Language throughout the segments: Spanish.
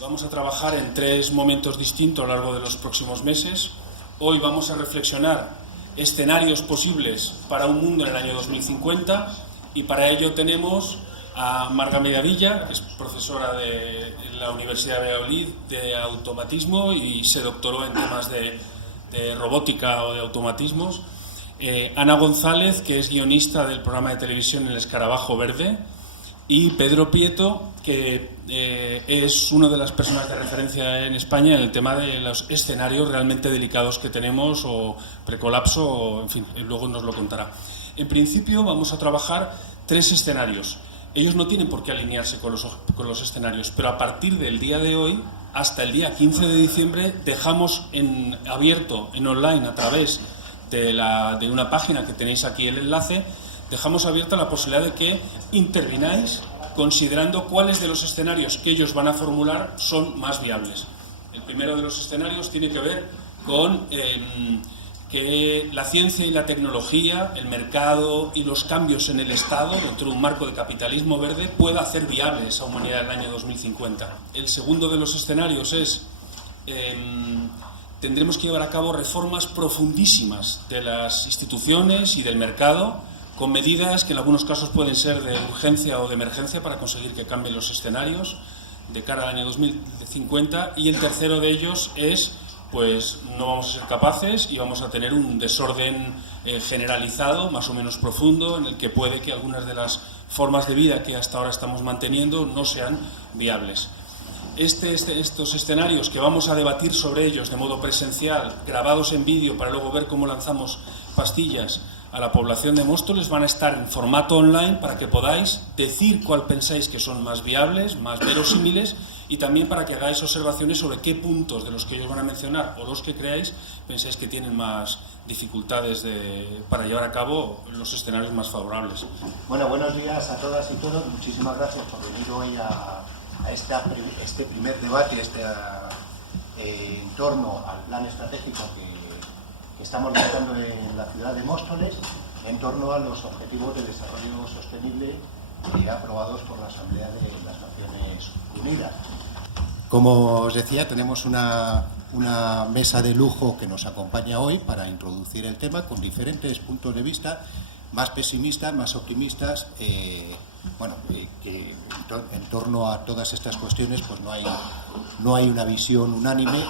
Vamos a trabajar en 3 momentos distintos a lo largo de los próximos meses. Hoy vamos a reflexionar escenarios posibles para un mundo en el año 2050 y para ello tenemos a Marga Mediavilla, que es profesora de la Universidad de Valladolid de automatismo y se doctoró en temas de robótica o de automatismos. Ana González, que es guionista del programa de televisión El Escarabajo Verde, y Pedro Prieto, que es una de las personas de referencia en España en el tema de los escenarios realmente delicados que tenemos, o precolapso, o, en fin, luego nos lo contará. En principio vamos a trabajar 3 escenarios. Ellos no tienen por qué alinearse con los escenarios, pero a partir del día de hoy, hasta el día 15 de diciembre, dejamos abierto, en online, a través de una página que tenéis aquí el enlace, dejamos abierta la posibilidad de que intervináis considerando cuáles de los escenarios que ellos van a formular son más viables. El primero de los escenarios tiene que ver con que la ciencia y la tecnología, el mercado y los cambios en el Estado, dentro de un marco de capitalismo verde, pueda hacer viable esa humanidad en el año 2050. El segundo de los escenarios es tendremos que llevar a cabo reformas profundísimas de las instituciones y del mercado, con medidas que en algunos casos pueden ser de urgencia o de emergencia para conseguir que cambien los escenarios de cara al año 2050. Y el tercero de ellos es, pues no vamos a ser capaces y vamos a tener un desorden generalizado, más o menos profundo, en el que puede que algunas de las formas de vida que hasta ahora estamos manteniendo no sean viables. Estos escenarios que vamos a debatir sobre ellos de modo presencial, grabados en vídeo para luego ver cómo lanzamos pastillas a la población de Móstoles, van a estar en formato online para que podáis decir cuál pensáis que son más viables, más verosímiles, y también para que hagáis observaciones sobre qué puntos de los que ellos van a mencionar o los que creáis pensáis que tienen más dificultades para llevar a cabo los escenarios más favorables. Bueno, buenos días a todas y todos. Muchísimas gracias por venir hoy a este primer debate en torno al plan estratégico que estamos realizando en la ciudad de Móstoles, en torno a los objetivos de desarrollo sostenible aprobados por la Asamblea de las Naciones Unidas. Como os decía, tenemos una mesa de lujo que nos acompaña hoy para introducir el tema con diferentes puntos de vista, más pesimistas, más optimistas. Que en torno a todas estas cuestiones pues no hay una visión unánime,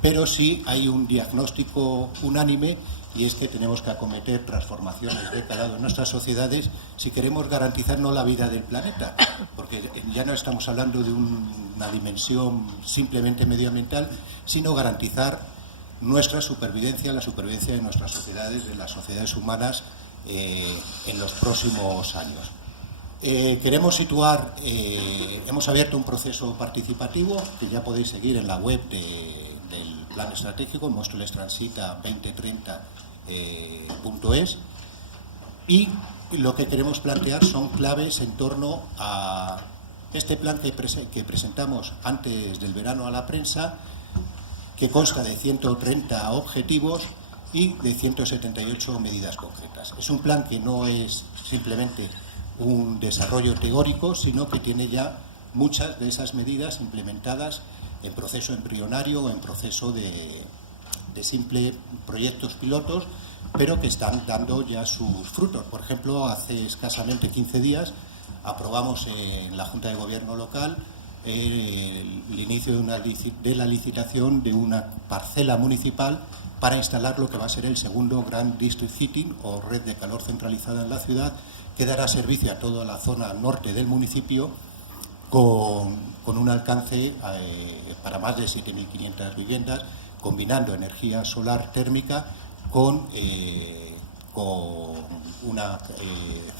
pero sí hay un diagnóstico unánime, y es que tenemos que acometer transformaciones de calado en nuestras sociedades si queremos garantizar no la vida del planeta, porque ya no estamos hablando de una dimensión simplemente medioambiental, sino garantizar nuestra supervivencia, la supervivencia de nuestras sociedades, de las sociedades humanas en los próximos años. Queremos situar, hemos abierto un proceso participativo que ya podéis seguir en la web del Plan Estratégico, Móstoles Transita 2030.es, y lo que queremos plantear son claves en torno a este plan que presentamos antes del verano a la prensa, que consta de 130 objetivos y de 178 medidas concretas. Es un plan que no es simplemente un desarrollo teórico, sino que tiene ya muchas de esas medidas implementadas en proceso embrionario o en proceso de simple proyectos pilotos, pero que están dando ya sus frutos. Por ejemplo, hace escasamente 15 días aprobamos en la Junta de Gobierno local el inicio de la licitación de una parcela municipal para instalar lo que va a ser el segundo gran district heating o red de calor centralizada en la ciudad, que dará servicio a toda la zona norte del municipio con un alcance para más de 7.500 viviendas, combinando energía solar térmica con una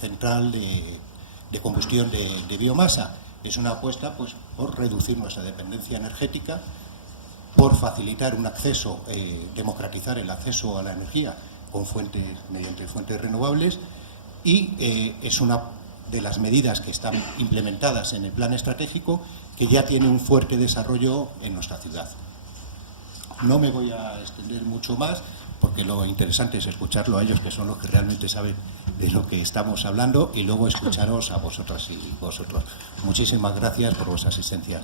central de combustión de biomasa. Es una apuesta pues, por reducir nuestra dependencia energética, por facilitar un acceso, democratizar el acceso a la energía mediante fuentes renovables, y es una de las medidas que están implementadas en el plan estratégico, que ya tiene un fuerte desarrollo en nuestra ciudad. No me voy a extender mucho más, porque lo interesante es escucharlo a ellos, que son los que realmente saben de lo que estamos hablando, y luego escucharos a vosotras y vosotros. Muchísimas gracias por vuestra asistencia.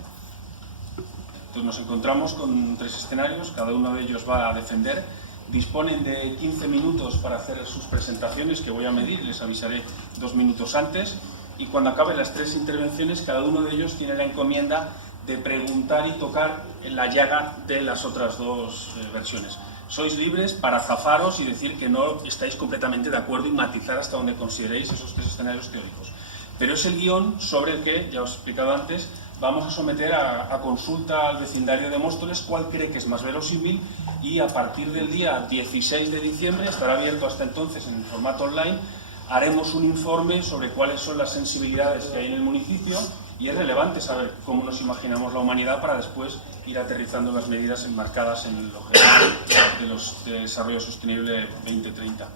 Entonces nos encontramos con 3 escenarios, cada uno de ellos va a defender. Disponen de 15 minutos para hacer sus presentaciones, que voy a medir, les avisaré 2 minutos antes, y cuando acaben las 3 intervenciones, cada uno de ellos tiene la encomienda de preguntar y tocar en la llaga de las otras 2 versiones. Sois libres para zafaros y decir que no estáis completamente de acuerdo y matizar hasta donde consideréis esos 3 escenarios teóricos. Pero es el guión sobre el que, ya os he explicado antes, vamos a someter a consulta al vecindario de Móstoles cuál cree que es más verosímil, y a partir del día 16 de diciembre, estará abierto hasta entonces en formato online, haremos un informe sobre cuáles son las sensibilidades que hay en el municipio, y es relevante saber cómo nos imaginamos la humanidad para después ir aterrizando las medidas enmarcadas en el objetivo de desarrollo sostenible 2030.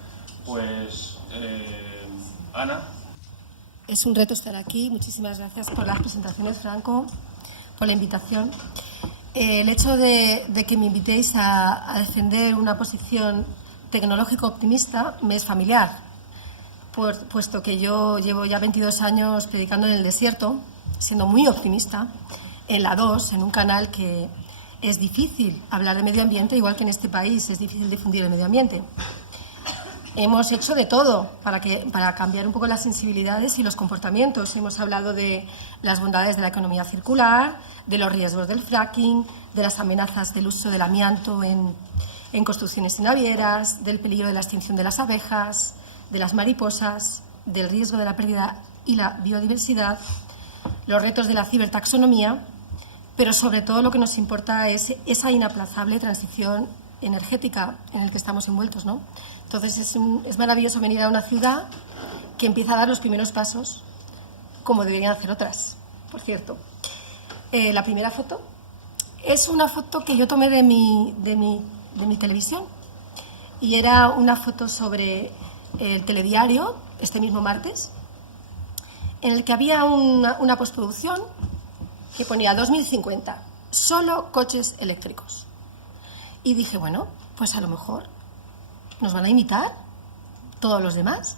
Pues, Ana. Es un reto estar aquí. Muchísimas gracias por las presentaciones, Franco, por la invitación. El hecho de que me invitéis a defender una posición tecnológico optimista me es familiar, puesto que yo llevo ya 22 años predicando en el desierto, siendo muy optimista, en la 2, en un canal que es difícil hablar de medio ambiente, igual que en este país es difícil difundir el medio ambiente. Hemos hecho de todo para cambiar un poco las sensibilidades y los comportamientos. Hemos hablado de las bondades de la economía circular, de los riesgos del fracking, de las amenazas del uso del amianto en construcciones y navieras, del peligro de la extinción de las abejas, de las mariposas, del riesgo de la pérdida y la biodiversidad, los retos de la cibertaxonomía, pero sobre todo lo que nos importa es esa inaplazable transición energética en la que estamos envueltos, ¿no? Entonces es maravilloso venir a una ciudad que empieza a dar los primeros pasos, como deberían hacer otras, por cierto. La primera foto es una foto que yo tomé de mi televisión, y era una foto sobre el telediario, este mismo martes, en el que había una postproducción que ponía 2050, solo coches eléctricos. Y dije, bueno, pues a lo mejor nos van a imitar todos los demás.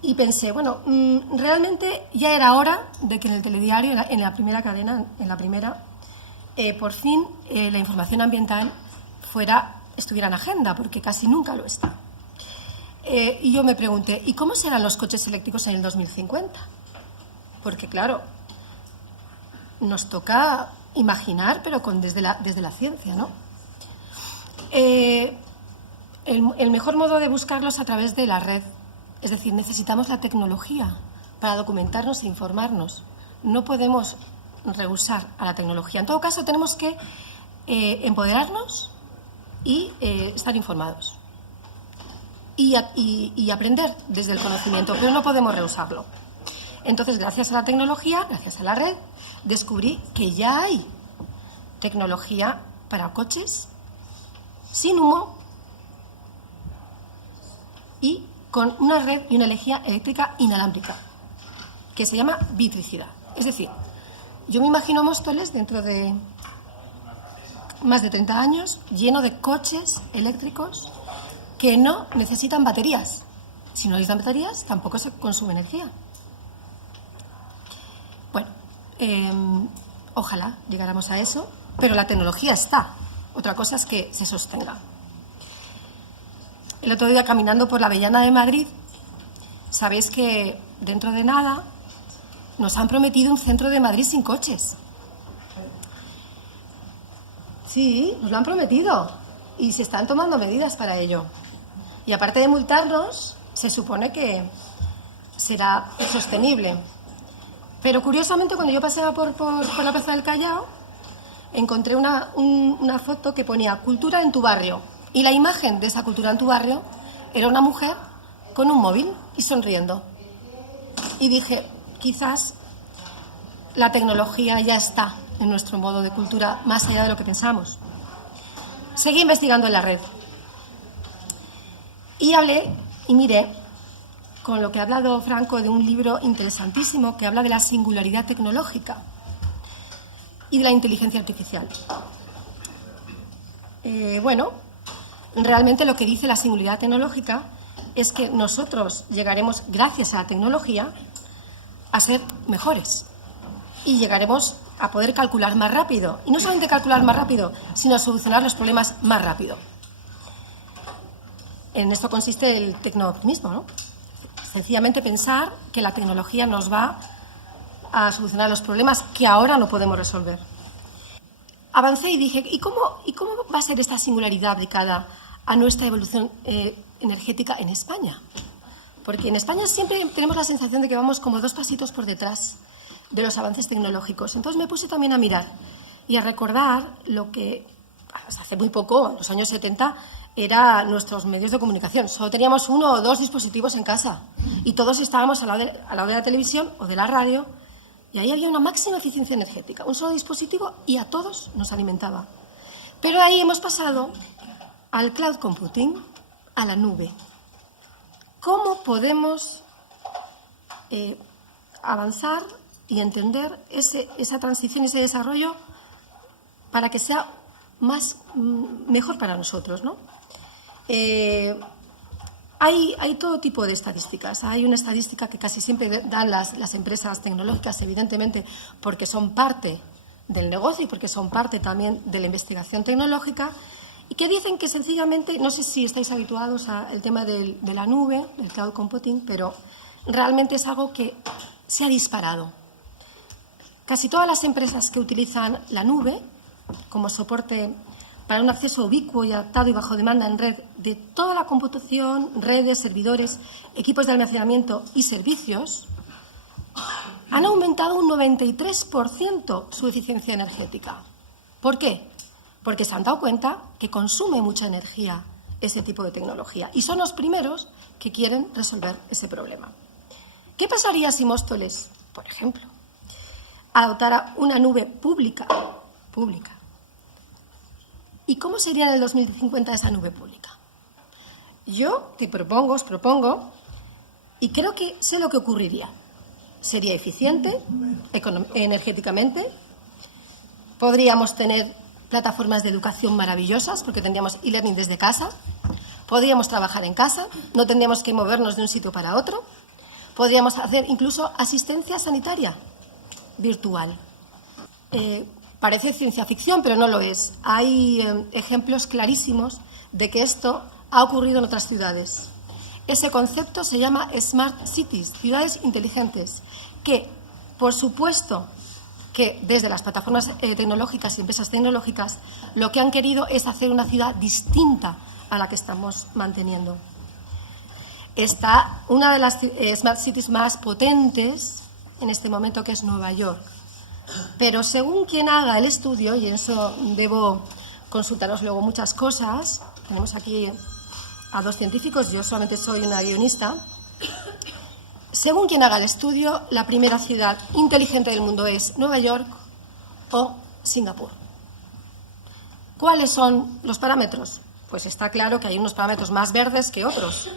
Y pensé, bueno, realmente ya era hora de que en el telediario, en la primera cadena, por fin la información ambiental estuviera en agenda, porque casi nunca lo está. Y yo me pregunté, ¿y cómo serán los coches eléctricos en el 2050? Porque, claro, nos toca imaginar, pero desde la ciencia, ¿no? El mejor modo de buscarlos es a través de la red. Es decir, necesitamos la tecnología para documentarnos e informarnos. No podemos rehusar a la tecnología. En todo caso, tenemos que empoderarnos y estar informados. Y aprender desde el conocimiento, pero no podemos rehusarlo. Entonces, gracias a la tecnología, gracias a la red, descubrí que ya hay tecnología para coches sin humo y con una red y una energía eléctrica inalámbrica, que se llama bitricidad. Es decir, yo me imagino Móstoles dentro de más de 30 años lleno de coches eléctricos que no necesitan baterías. Si no necesitan baterías, tampoco se consume energía. Bueno, ojalá llegáramos a eso, pero la tecnología está. Otra cosa es que se sostenga. El otro día, caminando por la Avellana de Madrid, sabéis que dentro de nada nos han prometido un centro de Madrid sin coches. Sí, nos lo han prometido y se están tomando medidas para ello. Y aparte de multarnos, se supone que será sostenible. Pero curiosamente, cuando yo paseaba por la Plaza del Callao, encontré una foto que ponía cultura en tu barrio. Y la imagen de esa cultura en tu barrio era una mujer con un móvil y sonriendo. Y dije, quizás la tecnología ya está en nuestro modo de cultura, más allá de lo que pensamos. Seguí investigando en la red. Y hablé y miré, con lo que ha hablado Franco, de un libro interesantísimo que habla de la singularidad tecnológica y de la inteligencia artificial. Bueno, realmente lo que dice la singularidad tecnológica es que nosotros llegaremos, gracias a la tecnología, a ser mejores y llegaremos a poder calcular más rápido. Y no solamente calcular más rápido, sino a solucionar los problemas más rápido. En esto consiste el tecno-optimismo, ¿no? Sencillamente pensar que la tecnología nos va a solucionar los problemas que ahora no podemos resolver. Avancé y dije, ¿y cómo va a ser esta singularidad aplicada a nuestra evolución energética en España? Porque en España siempre tenemos la sensación de que vamos como 2 pasitos por detrás de los avances tecnológicos. Entonces me puse también a mirar y a recordar lo que hace muy poco, en los años 70, eran nuestros medios de comunicación. Solo teníamos 1 o 2 dispositivos en casa y todos estábamos al lado de la televisión o de la radio, y ahí había una máxima eficiencia energética, un solo dispositivo y a todos nos alimentaba. Pero ahí hemos pasado al cloud computing, a la nube. ¿Cómo podemos avanzar y entender esa transición, ese desarrollo para que sea mejor para nosotros, ¿no? Hay todo tipo de estadísticas. Hay una estadística que casi siempre dan las empresas tecnológicas, evidentemente, porque son parte del negocio y porque son parte también de la investigación tecnológica, y que dicen que sencillamente, no sé si estáis habituados al tema de la nube, del cloud computing, pero realmente es algo que se ha disparado. Casi todas las empresas que utilizan la nube como soporte para un acceso ubicuo y adaptado y bajo demanda en red de toda la computación, redes, servidores, equipos de almacenamiento y servicios, han aumentado un 93% su eficiencia energética. ¿Por qué? Porque se han dado cuenta que consume mucha energía ese tipo de tecnología y son los primeros que quieren resolver ese problema. ¿Qué pasaría si Móstoles, por ejemplo, adoptara una nube pública? ¿Y cómo sería en el 2050 esa nube pública? Yo os propongo, y creo que sé lo que ocurriría. Sería eficiente energéticamente, podríamos tener plataformas de educación maravillosas porque tendríamos e-learning desde casa, podríamos trabajar en casa, no tendríamos que movernos de un sitio para otro, podríamos hacer incluso asistencia sanitaria virtual. Parece ciencia ficción, pero no lo es. Hay ejemplos clarísimos de que esto ha ocurrido en otras ciudades. Ese concepto se llama Smart Cities, ciudades inteligentes, que, por supuesto, que desde las plataformas tecnológicas y empresas tecnológicas lo que han querido es hacer una ciudad distinta a la que estamos manteniendo. Está una de las Smart Cities más potentes en este momento, que es Nueva York. Pero según quien haga el estudio, y en eso debo consultaros luego muchas cosas, tenemos aquí a 2 científicos, yo solamente soy una guionista. Según quien haga el estudio, la primera ciudad inteligente del mundo es Nueva York o Singapur. ¿Cuáles son los parámetros? Pues está claro que hay unos parámetros más verdes que otros.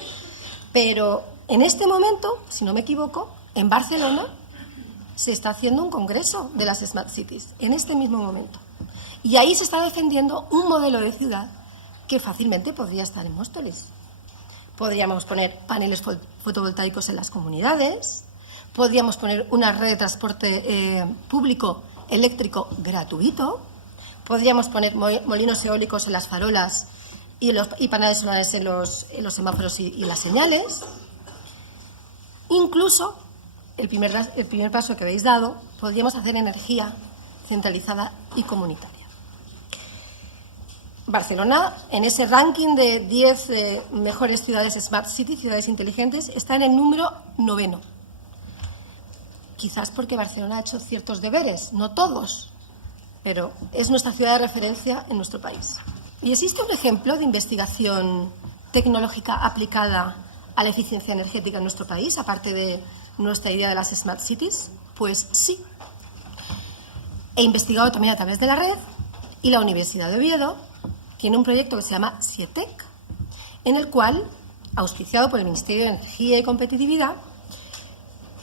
Pero en este momento, si no me equivoco, en Barcelona se está haciendo un congreso de las Smart Cities, en este mismo momento. Y ahí se está defendiendo un modelo de ciudad que fácilmente podría estar en Móstoles. Podríamos poner paneles fotovoltaicos en las comunidades, podríamos poner una red de transporte público eléctrico gratuito, podríamos poner molinos eólicos en las farolas y paneles solares en los semáforos y las señales. Incluso, el primer paso que habéis dado, podríamos hacer energía centralizada y comunitaria. Barcelona, en ese ranking de 10 mejores ciudades Smart City, ciudades inteligentes, está en el número 9. Quizás porque Barcelona ha hecho ciertos deberes, no todos, pero es nuestra ciudad de referencia en nuestro país. ¿Y existe un ejemplo de investigación tecnológica aplicada a la eficiencia energética en nuestro país, aparte de nuestra idea de las Smart Cities? Pues sí. He investigado también a través de la red, y la Universidad de Oviedo tiene un proyecto que se llama CIETEC, en el cual, auspiciado por el Ministerio de Energía y Competitividad,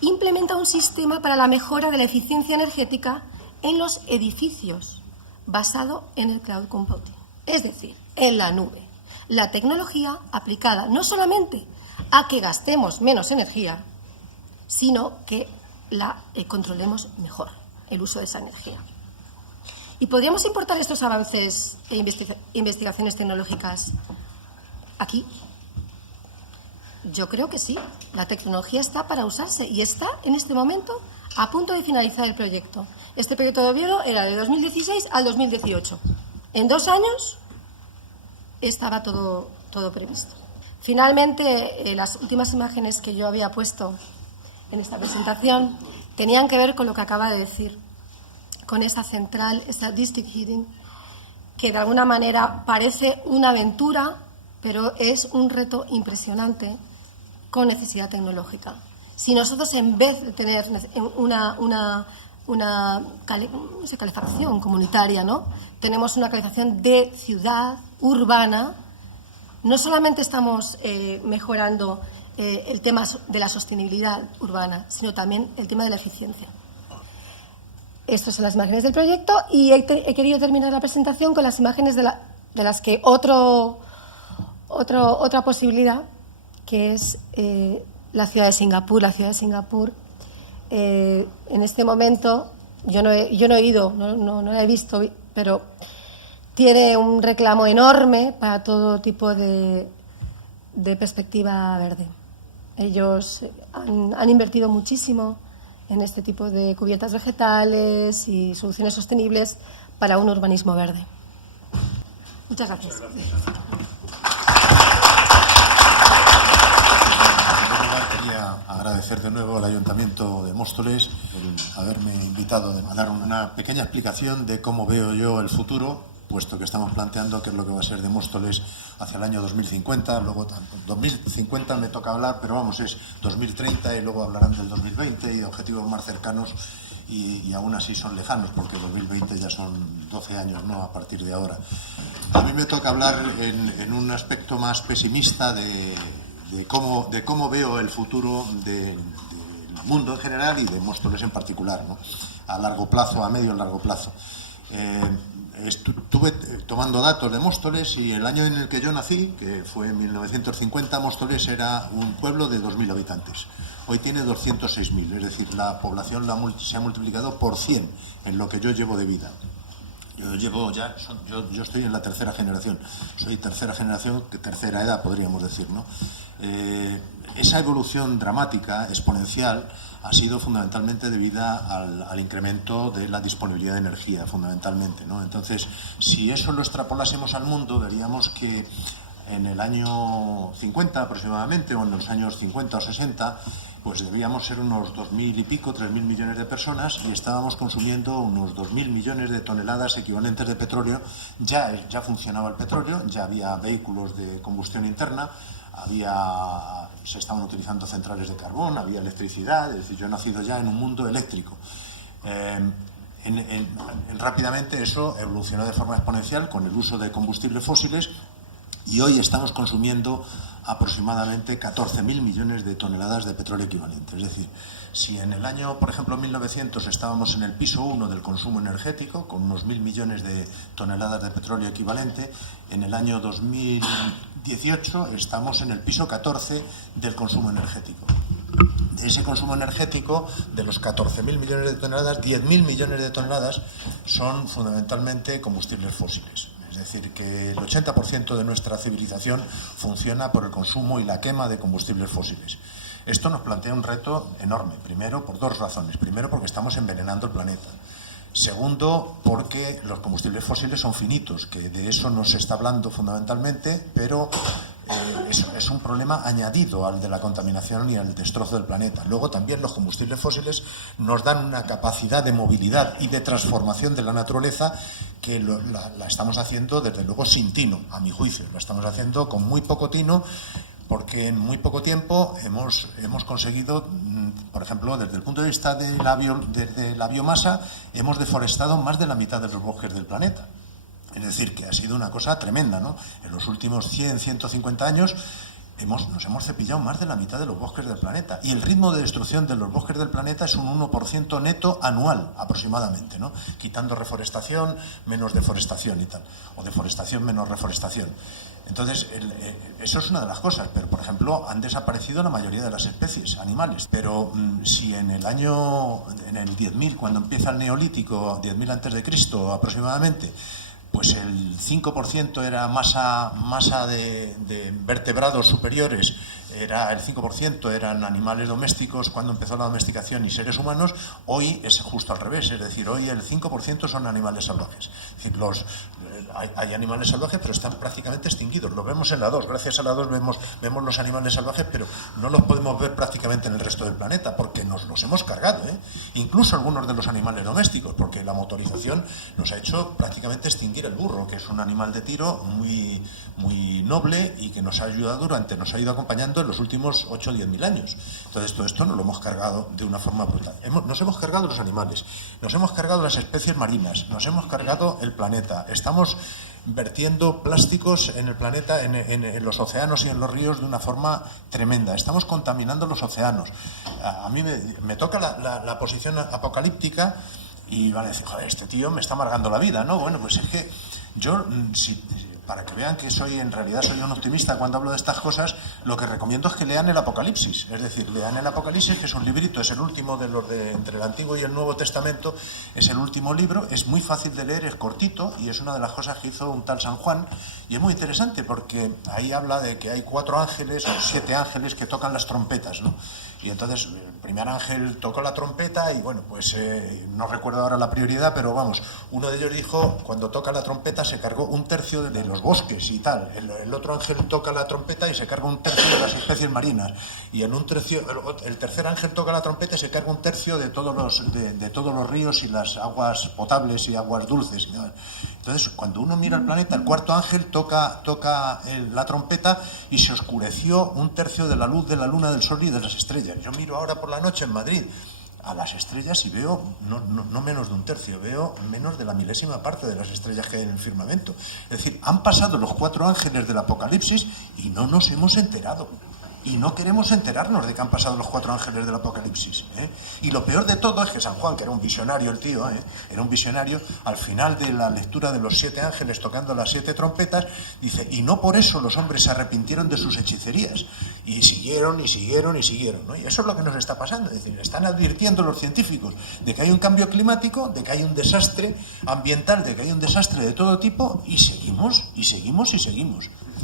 implementa un sistema para la mejora de la eficiencia energética en los edificios, basado en el cloud computing, es decir, en la nube. La tecnología aplicada no solamente a que gastemos menos energía, sino que la controlemos mejor. el uso de esa energía. ¿Y podríamos importar estos avances e investigaciones tecnológicas aquí? Yo creo que sí. La tecnología está para usarse y está en este momento a punto de finalizar el proyecto. Este proyecto de Oviedo era de 2016 al 2018. En 2 años estaba todo previsto. Finalmente, las últimas imágenes que yo había puesto en esta presentación tenían que ver con lo que acaba de decir, con esa central, esa district heating, que de alguna manera parece una aventura, pero es un reto impresionante con necesidad tecnológica. Si nosotros, en vez de tener una calefacción comunitaria, ¿no?, tenemos una calefacción de ciudad, urbana, no solamente estamos mejorando el tema de la sostenibilidad urbana, sino también el tema de la eficiencia. Estas son las imágenes del proyecto y he querido terminar la presentación con las imágenes de las que otra posibilidad, que es la ciudad de Singapur. La ciudad de Singapur, en este momento, yo no he ido, no la he visto, pero tiene un reclamo enorme para todo tipo de perspectiva verde. Ellos han invertido muchísimo en este tipo de cubiertas vegetales y soluciones sostenibles para un urbanismo verde. Muchas gracias. Quería agradecer de nuevo al Ayuntamiento de Móstoles el haberme invitado a dar una pequeña explicación de cómo veo yo el futuro, puesto que estamos planteando qué es lo que va a ser de Móstoles hacia el año 2050. Luego, 2050 me toca hablar, pero vamos, es 2030 y luego hablarán del 2020 y objetivos más cercanos y aún así son lejanos, porque 2020 ya son 12 años, ¿no?, a partir de ahora. A mí me toca hablar en un aspecto más pesimista de cómo veo el futuro del mundo en general y de Móstoles en particular, ¿no?, a largo plazo, a medio y largo plazo. Estuve tomando datos de Móstoles y el año en el que yo nací, que fue en 1950, Móstoles era un pueblo de 2.000 habitantes. Hoy tiene 206.000, es decir, la población se ha multiplicado por 100 en lo que yo llevo de vida. Yo estoy en la tercera generación, soy tercera generación, tercera edad podríamos decir, ¿no? Esa evolución dramática, exponencial, ha sido fundamentalmente debida al incremento de la disponibilidad de energía, fundamentalmente, ¿no? Entonces, si eso lo extrapolásemos al mundo, veríamos que en el año 50 aproximadamente, o en los años 50 o 60, pues debíamos ser unos 2.000 y pico, 3.000 millones de personas y estábamos consumiendo unos 2.000 millones de toneladas equivalentes de petróleo. Ya funcionaba el petróleo, ya había vehículos de combustión interna, se estaban utilizando centrales de carbón, había electricidad, es decir, yo he nacido ya en un mundo eléctrico. Rápidamente eso evolucionó de forma exponencial con el uso de combustibles fósiles y hoy estamos consumiendo aproximadamente 14.000 millones de toneladas de petróleo equivalente. Es decir, si en el año, por ejemplo, 1900 estábamos en el piso 1 del consumo energético, con unos 1.000 millones de toneladas de petróleo equivalente, en el año 2018 estamos en el piso 14 del consumo energético. De ese consumo energético, de los 14.000 millones de toneladas, 10.000 millones de toneladas son fundamentalmente combustibles fósiles. Es decir, que el 80% de nuestra civilización funciona por el consumo y la quema de combustibles fósiles. Esto nos plantea un reto enorme, primero por 2 razones. Primero, porque estamos envenenando el planeta. Segundo, porque los combustibles fósiles son finitos, que de eso no se está hablando fundamentalmente, pero es un problema añadido al de la contaminación y al destrozo del planeta. Luego también los combustibles fósiles nos dan una capacidad de movilidad y de transformación de la naturaleza que la estamos haciendo desde luego sin tino, a mi juicio. Lo estamos haciendo con muy poco tino, porque en muy poco tiempo hemos conseguido, por ejemplo, desde el punto de vista de la biomasa, hemos deforestado más de la mitad de los bosques del planeta. Es decir, que ha sido una cosa tremenda, ¿no? En los últimos 100, 150 años nos hemos cepillado más de la mitad de los bosques del planeta. Y el ritmo de destrucción de los bosques del planeta es un 1% neto anual, aproximadamente, ¿no? Quitando reforestación, menos deforestación y tal. O deforestación, menos reforestación. Entonces, eso es una de las cosas, pero por ejemplo han desaparecido la mayoría de las especies animales. Pero si en el 10.000, cuando empieza el Neolítico, 10.000 antes de Cristo aproximadamente, pues el 5% era masa de vertebrados superiores, el 5% eran animales domésticos cuando empezó la domesticación y seres humanos, hoy es justo al revés, es decir, hoy el 5% son animales salvajes. Es decir, hay animales salvajes, pero están prácticamente extinguidos. Lo vemos en la 2, gracias a la 2 vemos los animales salvajes, pero no los podemos ver prácticamente en el resto del planeta, porque nos los hemos cargado, incluso algunos de los animales domésticos, porque la motorización nos ha hecho prácticamente extinguir el burro, que es un animal de tiro muy, muy noble y que nos ha ido acompañando en los últimos 8 o 10.000 años. Entonces todo esto nos lo hemos cargado de una forma brutal. Nos hemos cargado los animales, nos hemos cargado las especies marinas, nos hemos cargado el planeta, estamos vertiendo plásticos en el planeta, en los océanos y en los ríos de una forma tremenda. Estamos contaminando los océanos. A mí me toca la posición apocalíptica y van a decir, joder, este tío me está amargando la vida, ¿no? Bueno, pues es que yo, para que vean que en realidad soy un optimista cuando hablo de estas cosas, lo que recomiendo es que lean el Apocalipsis. Es decir, lean el Apocalipsis, que es un librito, es el último de los entre el Antiguo y el Nuevo Testamento, es el último libro, es muy fácil de leer, es cortito y es una de las cosas que hizo un tal San Juan, y es muy interesante porque ahí habla de que hay 4 ángeles o 7 ángeles que tocan las trompetas, ¿no? Y entonces el primer ángel tocó la trompeta y bueno, pues no recuerdo ahora la prioridad, pero vamos, uno de ellos dijo, cuando toca la trompeta se cargó 1/3 de los bosques y tal. El otro ángel toca la trompeta y se carga 1/3 de las especies marinas. Y el tercer ángel toca la trompeta y se carga 1/3 de todos los ríos y las aguas potables y aguas dulces. Entonces, cuando uno mira el planeta, el cuarto ángel toca la trompeta y se oscureció 1/3 de la luz de la luna, del sol y de las estrellas. Yo miro ahora por la noche en Madrid a las estrellas y veo no menos de 1/3, veo menos de la milésima parte de las estrellas que hay en el firmamento. Es decir, han pasado los 4 ángeles del Apocalipsis y no nos hemos enterado. Y no queremos enterarnos de que han pasado los 4 ángeles del Apocalipsis, Y lo peor de todo es que San Juan, que era un visionario el tío, era un visionario, al final de la lectura de los 7 ángeles tocando las 7 trompetas, dice, y no por eso los hombres se arrepintieron de sus hechicerías. Y siguieron, ¿no? Y eso es lo que nos está pasando. Es decir, están advirtiendo los científicos de que hay un cambio climático, de que hay un desastre ambiental, de que hay un desastre de todo tipo, y seguimos.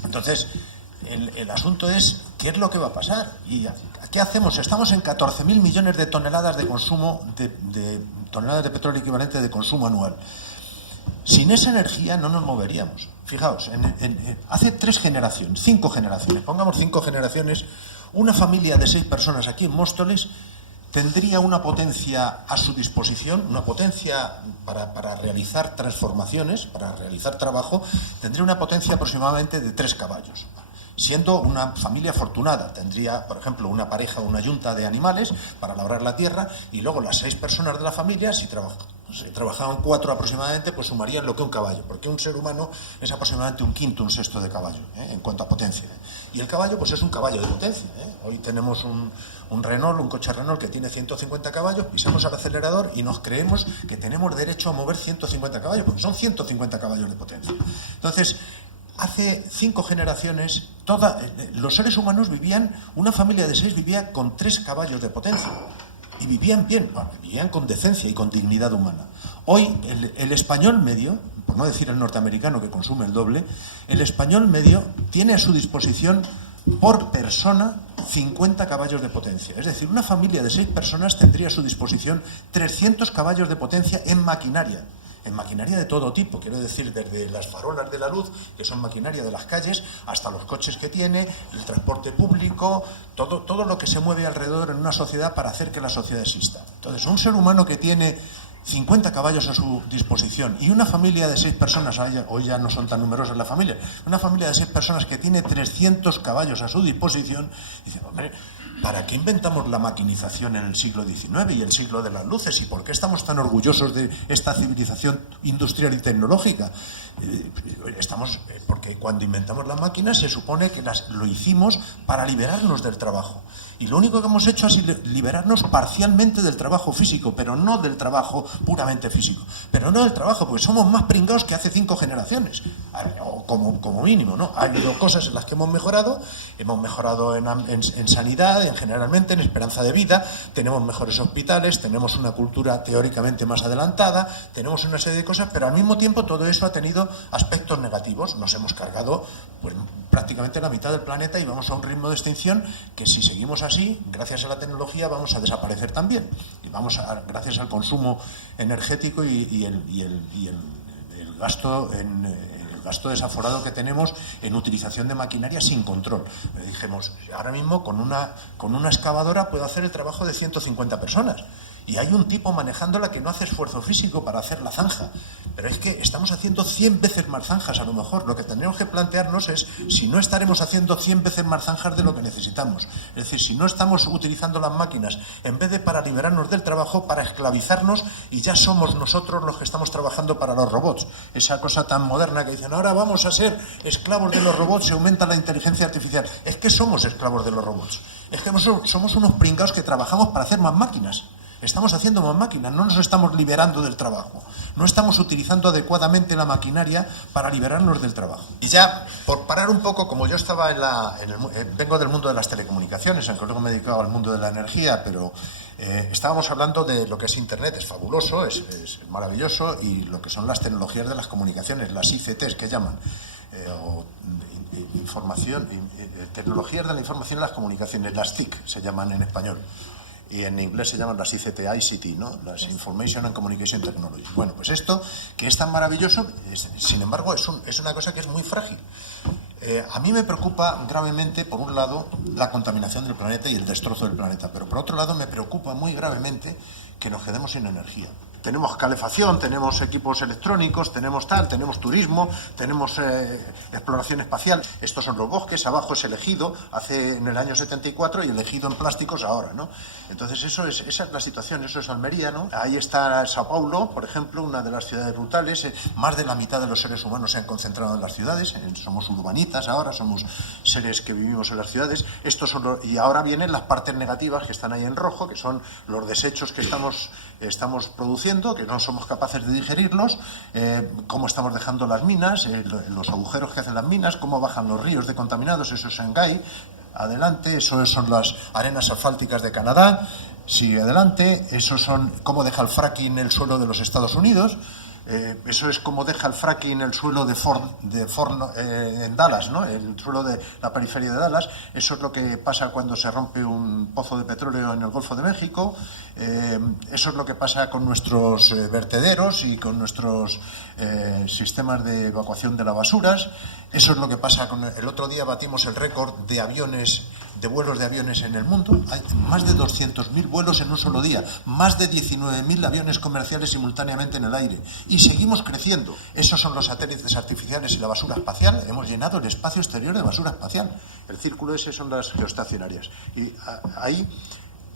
Entonces, el asunto es, ¿qué es lo que va a pasar? ¿Y qué hacemos? Estamos en 14.000 millones de toneladas de consumo, de toneladas de petróleo equivalente de consumo anual. Sin esa energía no nos moveríamos. Fijaos, hace 5 generaciones, pongamos 5 generaciones, una familia de 6 personas aquí en Móstoles tendría una potencia a su disposición, una potencia para realizar transformaciones, para realizar trabajo, tendría una potencia aproximadamente de 3 caballos. Siendo una familia afortunada, tendría, por ejemplo, una pareja o una yunta de animales para labrar la tierra y luego las 6 personas de la familia, si trabajaban 4 aproximadamente, pues sumarían lo que un caballo, porque un ser humano es aproximadamente 1/5, 1/6 de caballo, en cuanto a potencia. Y el caballo, pues es un caballo de potencia. Hoy tenemos un Renault, un coche Renault que tiene 150 caballos, pisamos al acelerador y nos creemos que tenemos derecho a mover 150 caballos, porque son 150 caballos de potencia. Entonces, hace 5 generaciones, los seres humanos una familia de 6 vivía con 3 caballos de potencia. Y vivían bien, vivían con decencia y con dignidad humana. Hoy, el español medio, por no decir el norteamericano que consume el doble, el español medio tiene a su disposición por persona 50 caballos de potencia. Es decir, una familia de 6 personas tendría a su disposición 300 caballos de potencia en maquinaria de todo tipo, quiero decir, desde las farolas de la luz, que son maquinaria de las calles, hasta los coches que tiene, el transporte público, todo lo que se mueve alrededor en una sociedad para hacer que la sociedad exista. Entonces, un ser humano que tiene 50 caballos a su disposición y una familia de 6 personas, hoy ya no son tan numerosas las familias, una familia de 6 personas que tiene 300 caballos a su disposición, dice, hombre, ¿para qué inventamos la maquinización en el siglo XIX y el siglo de las luces? ¿Y por qué estamos tan orgullosos de esta civilización industrial y tecnológica? Porque cuando inventamos las máquinas se supone que lo hicimos para liberarnos del trabajo. Y lo único que hemos hecho es liberarnos parcialmente del trabajo físico, pero no del trabajo puramente físico. Pero no del trabajo, porque somos más pringados que hace 5 generaciones. o como mínimo, ¿no? Ha habido cosas en las que hemos mejorado en sanidad, generalmente en esperanza de vida, tenemos mejores hospitales, tenemos una cultura teóricamente más adelantada, tenemos una serie de cosas, pero al mismo tiempo todo eso ha tenido aspectos negativos. Nos hemos cargado pues prácticamente la mitad del planeta y vamos a un ritmo de extinción que, si seguimos así, gracias a la tecnología vamos a desaparecer también, y gracias al consumo energético y el gasto desaforado que tenemos en utilización de maquinaria sin control. Dijimos, ahora mismo con una excavadora puedo hacer el trabajo de 150 personas. Y hay un tipo manejándola que no hace esfuerzo físico para hacer la zanja. Pero es que estamos haciendo 100 veces más zanjas, a lo mejor. Lo que tendremos que plantearnos es si no estaremos haciendo 100 veces más zanjas de lo que necesitamos. Es decir, si no estamos utilizando las máquinas, en vez de para liberarnos del trabajo, para esclavizarnos, y ya somos nosotros los que estamos trabajando para los robots. Esa cosa tan moderna que dicen, ahora vamos a ser esclavos de los robots, se aumenta la inteligencia artificial. Es que somos esclavos de los robots. Es que somos unos pringados que trabajamos para hacer más máquinas. Estamos haciendo más máquinas, no nos estamos liberando del trabajo. No estamos utilizando adecuadamente la maquinaria para liberarnos del trabajo. Y ya, por parar un poco, como yo estaba vengo del mundo de las telecomunicaciones, aunque luego me he dedicado al mundo de la energía, pero estábamos hablando de lo que es Internet, es fabuloso, es maravilloso, y lo que son las tecnologías de las comunicaciones, las ICTs que llaman, tecnologías de la información y las comunicaciones, las TIC se llaman en español. Y en inglés se llaman las ICT, ¿no? Las Information and Communication Technology. Bueno, pues esto, que es tan maravilloso, sin embargo, es una cosa que es muy frágil. A mí me preocupa gravemente, por un lado, la contaminación del planeta y el destrozo del planeta, pero por otro lado me preocupa muy gravemente que nos quedemos sin energía. Tenemos calefacción, tenemos equipos electrónicos, tenemos turismo, tenemos exploración espacial. Estos son los bosques, abajo es el ejido, en el año 74, y el ejido en plásticos ahora, ¿no? Entonces esa es la situación, eso es Almería, ¿no? Ahí está Sao Paulo, por ejemplo, una de las ciudades brutales. Más de la mitad de los seres humanos se han concentrado en las ciudades, somos urbanitas ahora, somos seres que vivimos en las ciudades. Y ahora vienen las partes negativas que están ahí en rojo, que son los desechos que estamos produciendo, que no somos capaces de digerirlos, cómo estamos dejando las minas, los agujeros que hacen las minas, cómo bajan los ríos de contaminados, eso es Shanghái, adelante, eso son las arenas asfálticas de Canadá, sigue adelante, eso son cómo deja el fracking el suelo de los Estados Unidos, eso es como deja el fracking el suelo de Ford en Dallas, ¿no? El suelo de la periferia de Dallas. Eso es lo que pasa cuando se rompe un pozo de petróleo en el Golfo de México. Eso es lo que pasa con nuestros vertederos y con nuestros sistemas de evacuación de las basuras. Eso es lo que pasa el otro día batimos el récord de vuelos de aviones en el mundo. Hay más de 200.000 vuelos en un solo día, más de 19.000 aviones comerciales simultáneamente en el aire, y seguimos creciendo. Esos son los satélites artificiales y la basura espacial. Hemos llenado el espacio exterior de basura espacial. El círculo ese son las geoestacionarias, y ahí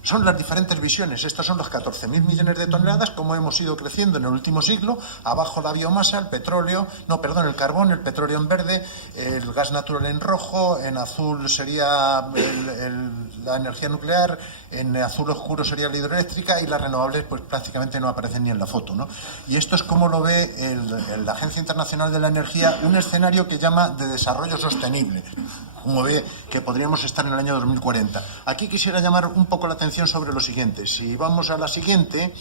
son las diferentes visiones. Estos son los 14.000 millones de toneladas, como hemos ido creciendo en el último siglo. Abajo la biomasa, el carbón, el petróleo en verde, el gas natural en rojo, en azul sería la energía nuclear, en azul oscuro sería la hidroeléctrica, y las renovables pues prácticamente no aparecen ni en la foto, ¿no? Y esto es como lo ve la Agencia Internacional de la Energía, un escenario que llama de desarrollo sostenible, como ve que podríamos estar en el año 2040. Aquí quisiera llamar un poco la atención sobre lo siguiente. Si vamos a la siguiente,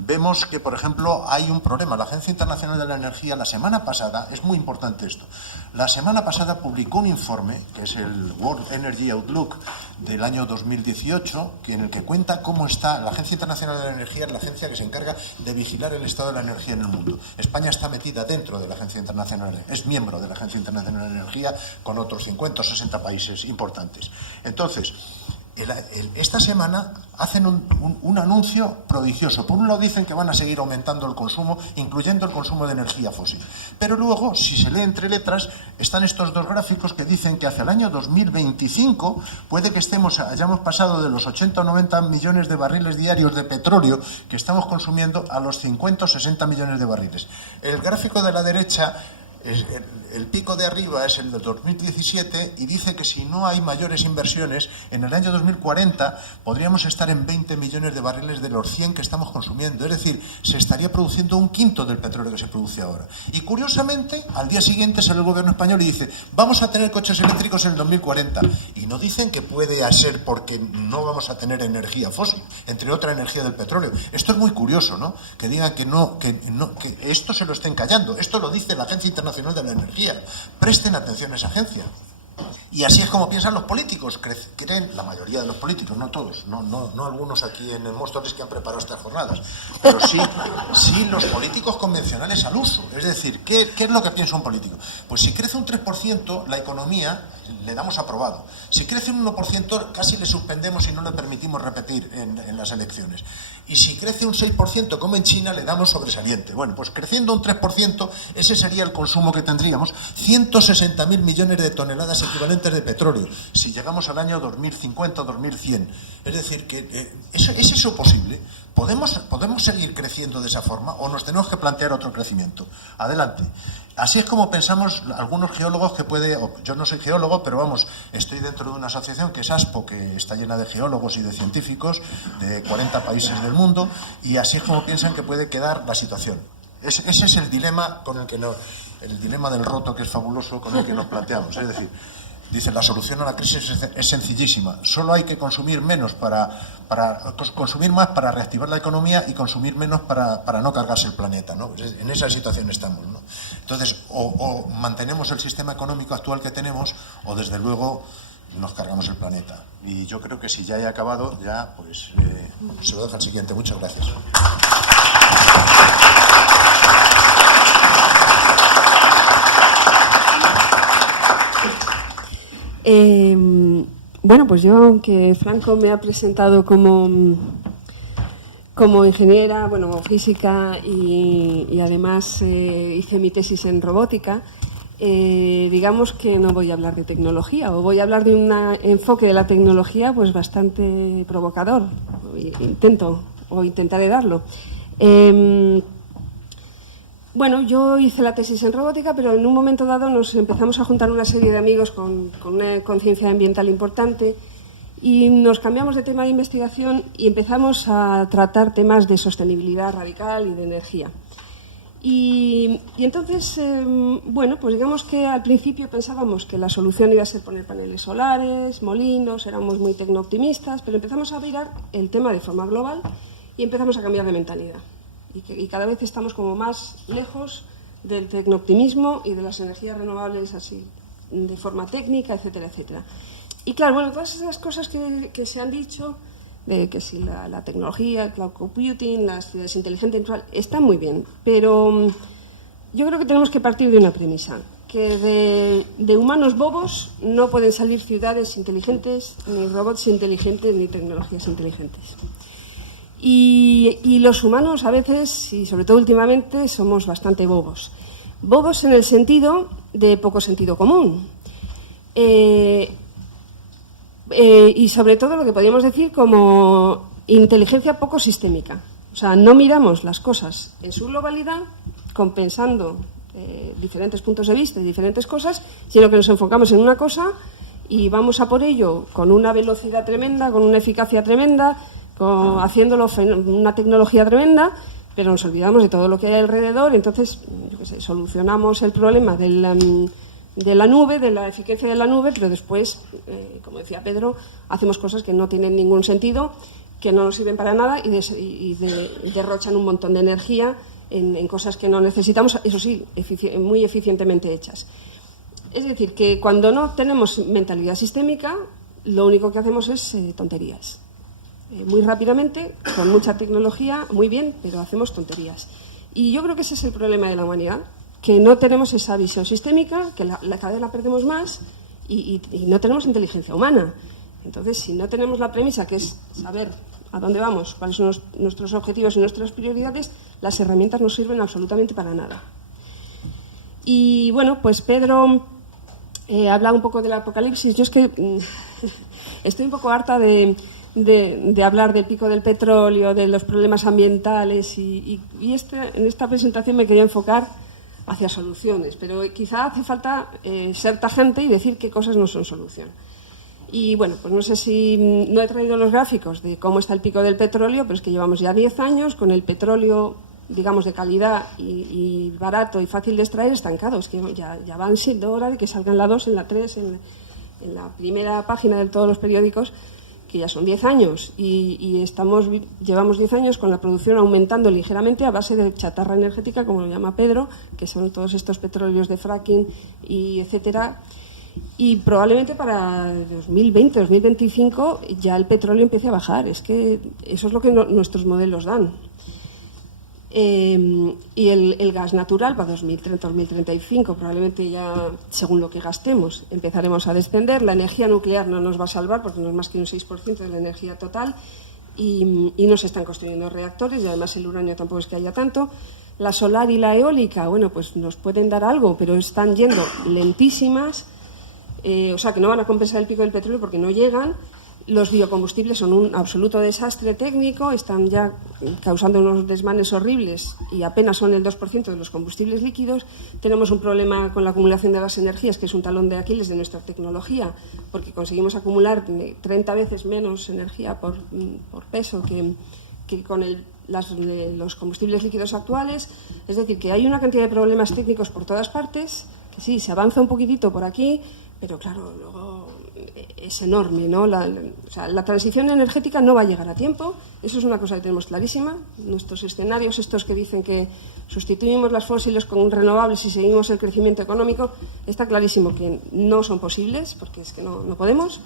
vemos que, por ejemplo, hay un problema. La Agencia Internacional de la Energía, la semana pasada, es muy importante esto, la semana pasada publicó un informe, que es el World Energy Outlook del año 2018, en el que cuenta cómo está la Agencia Internacional de la Energía, es la agencia que se encarga de vigilar el estado de la energía en el mundo. España está metida dentro de la Agencia Internacional, es miembro de la Agencia Internacional de la Energía, con otros 50 o 60 países importantes. Entonces, esta semana hacen un anuncio prodigioso. Por un lado dicen que van a seguir aumentando el consumo, incluyendo el consumo de energía fósil. Pero luego, si se lee entre letras, están estos dos gráficos que dicen que hacia el año 2025 puede que hayamos pasado de los 80 o 90 millones de barriles diarios de petróleo que estamos consumiendo a los 50 o 60 millones de barriles. El gráfico de la derecha El pico de arriba es el de 2017 y dice que si no hay mayores inversiones, en el año 2040 podríamos estar en 20 millones de barriles de los 100 que estamos consumiendo. Es decir, se estaría produciendo un quinto del petróleo que se produce ahora. Y curiosamente, al día siguiente sale el gobierno español y dice, vamos a tener coches eléctricos en el 2040. Y no dicen que puede ser porque no vamos a tener energía fósil, entre otra energía del petróleo. Esto es muy curioso, ¿no? Que digan que esto se lo estén callando. Esto lo dice la Agencia Internacional de la Energía. Presten atención a esa agencia. Y así es como piensan los políticos. Creen la mayoría de los políticos, no todos, no algunos aquí en Móstoles que han preparado estas jornadas, pero sí los políticos convencionales al uso. Es decir, ¿qué es lo que piensa un político? Pues si crece un 3%, la economía le damos aprobado. Si crece un 1%, casi le suspendemos y no le permitimos repetir en las elecciones. Y si crece un 6%, como en China, le damos sobresaliente. Bueno, pues creciendo un 3%, ese sería el consumo que tendríamos, 160.000 millones de toneladas equivalentes de petróleo, si llegamos al año 2050 o 2100. Es decir, que ¿es eso posible? ¿Podemos seguir creciendo de esa forma o nos tenemos que plantear otro crecimiento? Adelante. Así es como pensamos algunos geólogos que yo no soy geólogo, pero vamos, estoy dentro de una asociación que es ASPO, que está llena de geólogos y de científicos de 40 países del mundo, y así es como piensan que puede quedar la situación. Ese es el dilema el dilema del roto, que es fabuloso, con el que nos planteamos. Es decir, dice, la solución a la crisis es sencillísima. Solo hay que consumir menos consumir más para reactivar la economía y consumir menos para no cargarse el planeta, ¿no? En esa situación estamos, ¿no? Entonces, o mantenemos el sistema económico actual que tenemos, o desde luego nos cargamos el planeta. Y yo creo que si ya he acabado, ya pues se lo dejo al siguiente. Muchas gracias. Bueno, pues yo, aunque Franco me ha presentado como ingeniera, bueno, física y además hice mi tesis en robótica, digamos que no voy a hablar de tecnología, o voy a hablar de un enfoque de la tecnología pues bastante provocador. Intentaré darlo. Bueno, yo hice la tesis en robótica, pero en un momento dado nos empezamos a juntar una serie de amigos con una conciencia ambiental importante y nos cambiamos de tema de investigación y empezamos a tratar temas de sostenibilidad radical y de energía. Y entonces, bueno, pues digamos que al principio pensábamos que la solución iba a ser poner paneles solares, molinos, éramos muy tecnooptimistas, pero empezamos a mirar el tema de forma global y empezamos a cambiar de mentalidad. Y cada vez estamos como más lejos del tecnooptimismo y de las energías renovables así de forma técnica, etcétera, etcétera. Y claro, bueno, todas esas cosas que se han dicho, de que si la tecnología, el cloud computing, las ciudades inteligentes, están muy bien, pero yo creo que tenemos que partir de una premisa, que de humanos bobos no pueden salir ciudades inteligentes, ni robots inteligentes, ni tecnologías inteligentes. Y los humanos a veces, y sobre todo últimamente, somos bastante bobos. Bobos en el sentido de poco sentido común. Y sobre todo lo que podríamos decir como inteligencia poco sistémica. O sea, no miramos las cosas en su globalidad, compensando diferentes puntos de vista y diferentes cosas, sino que nos enfocamos en una cosa y vamos a por ello con una velocidad tremenda, con una eficacia tremenda, haciéndolo una tecnología tremenda, pero nos olvidamos de todo lo que hay alrededor. Entonces, yo qué sé, solucionamos el problema de la nube, de la eficiencia de la nube, pero después, como decía Pedro, hacemos cosas que no tienen ningún sentido, que no nos sirven para nada y derrochan un montón de energía en cosas que no necesitamos, eso sí, muy eficientemente hechas. Es decir, que cuando no tenemos mentalidad sistémica, lo único que hacemos es tonterías. Muy rápidamente, con mucha tecnología, muy bien, pero hacemos tonterías. Y yo creo que ese es el problema de la humanidad, que no tenemos esa visión sistémica, que cada vez la perdemos más y no tenemos inteligencia humana. Entonces, si no tenemos la premisa, que es saber a dónde vamos, cuáles son nuestros objetivos y nuestras prioridades, las herramientas no sirven absolutamente para nada. Y bueno, pues Pedro habla un poco del apocalipsis. Yo es que estoy un poco harta de hablar del pico del petróleo, de los problemas ambientales y en esta presentación me quería enfocar hacia soluciones, pero quizá hace falta ser tajante y decir qué cosas no son solución. Y bueno, pues no sé si no he traído los gráficos de cómo está el pico del petróleo, pero es que llevamos ya 10 años con el petróleo, digamos, de calidad y barato y fácil de extraer estancado. Es que ya van siendo hora de que salgan la 2, en la 3, en la primera página de todos los periódicos, que ya son 10 años y llevamos 10 años con la producción aumentando ligeramente a base de chatarra energética, como lo llama Pedro, que son todos estos petróleos de fracking y etcétera. Y probablemente para 2020, 2025 ya el petróleo empiece a bajar. Es que eso es lo que nuestros modelos dan. Y el gas natural para 2030, 2035 probablemente ya, según lo que gastemos, empezaremos a descender. La energía nuclear no nos va a salvar porque no es más que un 6% de la energía total y no se están construyendo reactores y además el uranio tampoco es que haya tanto. La solar y la eólica, bueno, pues nos pueden dar algo, pero están yendo lentísimas. O sea, que no van a compensar el pico del petróleo porque no llegan. Los biocombustibles son un absoluto desastre técnico, están ya causando unos desmanes horribles y apenas son el 2% de los combustibles líquidos. Tenemos un problema con la acumulación de las energías, que es un talón de Aquiles de nuestra tecnología, porque conseguimos acumular 30 veces menos energía por peso que con los combustibles líquidos actuales. Es decir, que hay una cantidad de problemas técnicos por todas partes, que sí, se avanza un poquitito por aquí, pero claro, luego es enorme, ¿no? O sea, la transición energética no va a llegar a tiempo, eso es una cosa que tenemos clarísima. Nuestros escenarios, estos que dicen que sustituimos las fósiles con renovables y seguimos el crecimiento económico, está clarísimo que no son posibles, porque es que no podemos.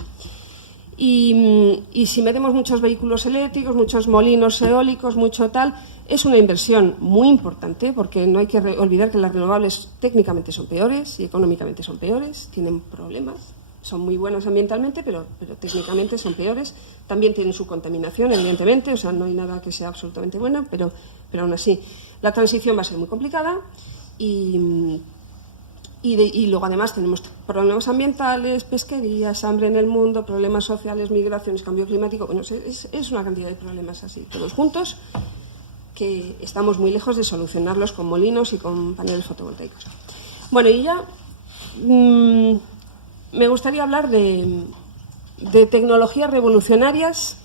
Y si metemos muchos vehículos eléctricos, muchos molinos eólicos, mucho tal, es una inversión muy importante, porque no hay que olvidar que las renovables técnicamente son peores y económicamente son peores, tienen problemas. Son muy buenas ambientalmente, pero técnicamente son peores. También tienen su contaminación, evidentemente, o sea, no hay nada que sea absolutamente buena, pero aún así. La transición va a ser muy complicada y luego además tenemos problemas ambientales, pesquerías, hambre en el mundo, problemas sociales, migraciones, cambio climático. Bueno, es una cantidad de problemas así, todos juntos, que estamos muy lejos de solucionarlos con molinos y con paneles fotovoltaicos. Bueno, y ya me gustaría hablar de tecnologías revolucionarias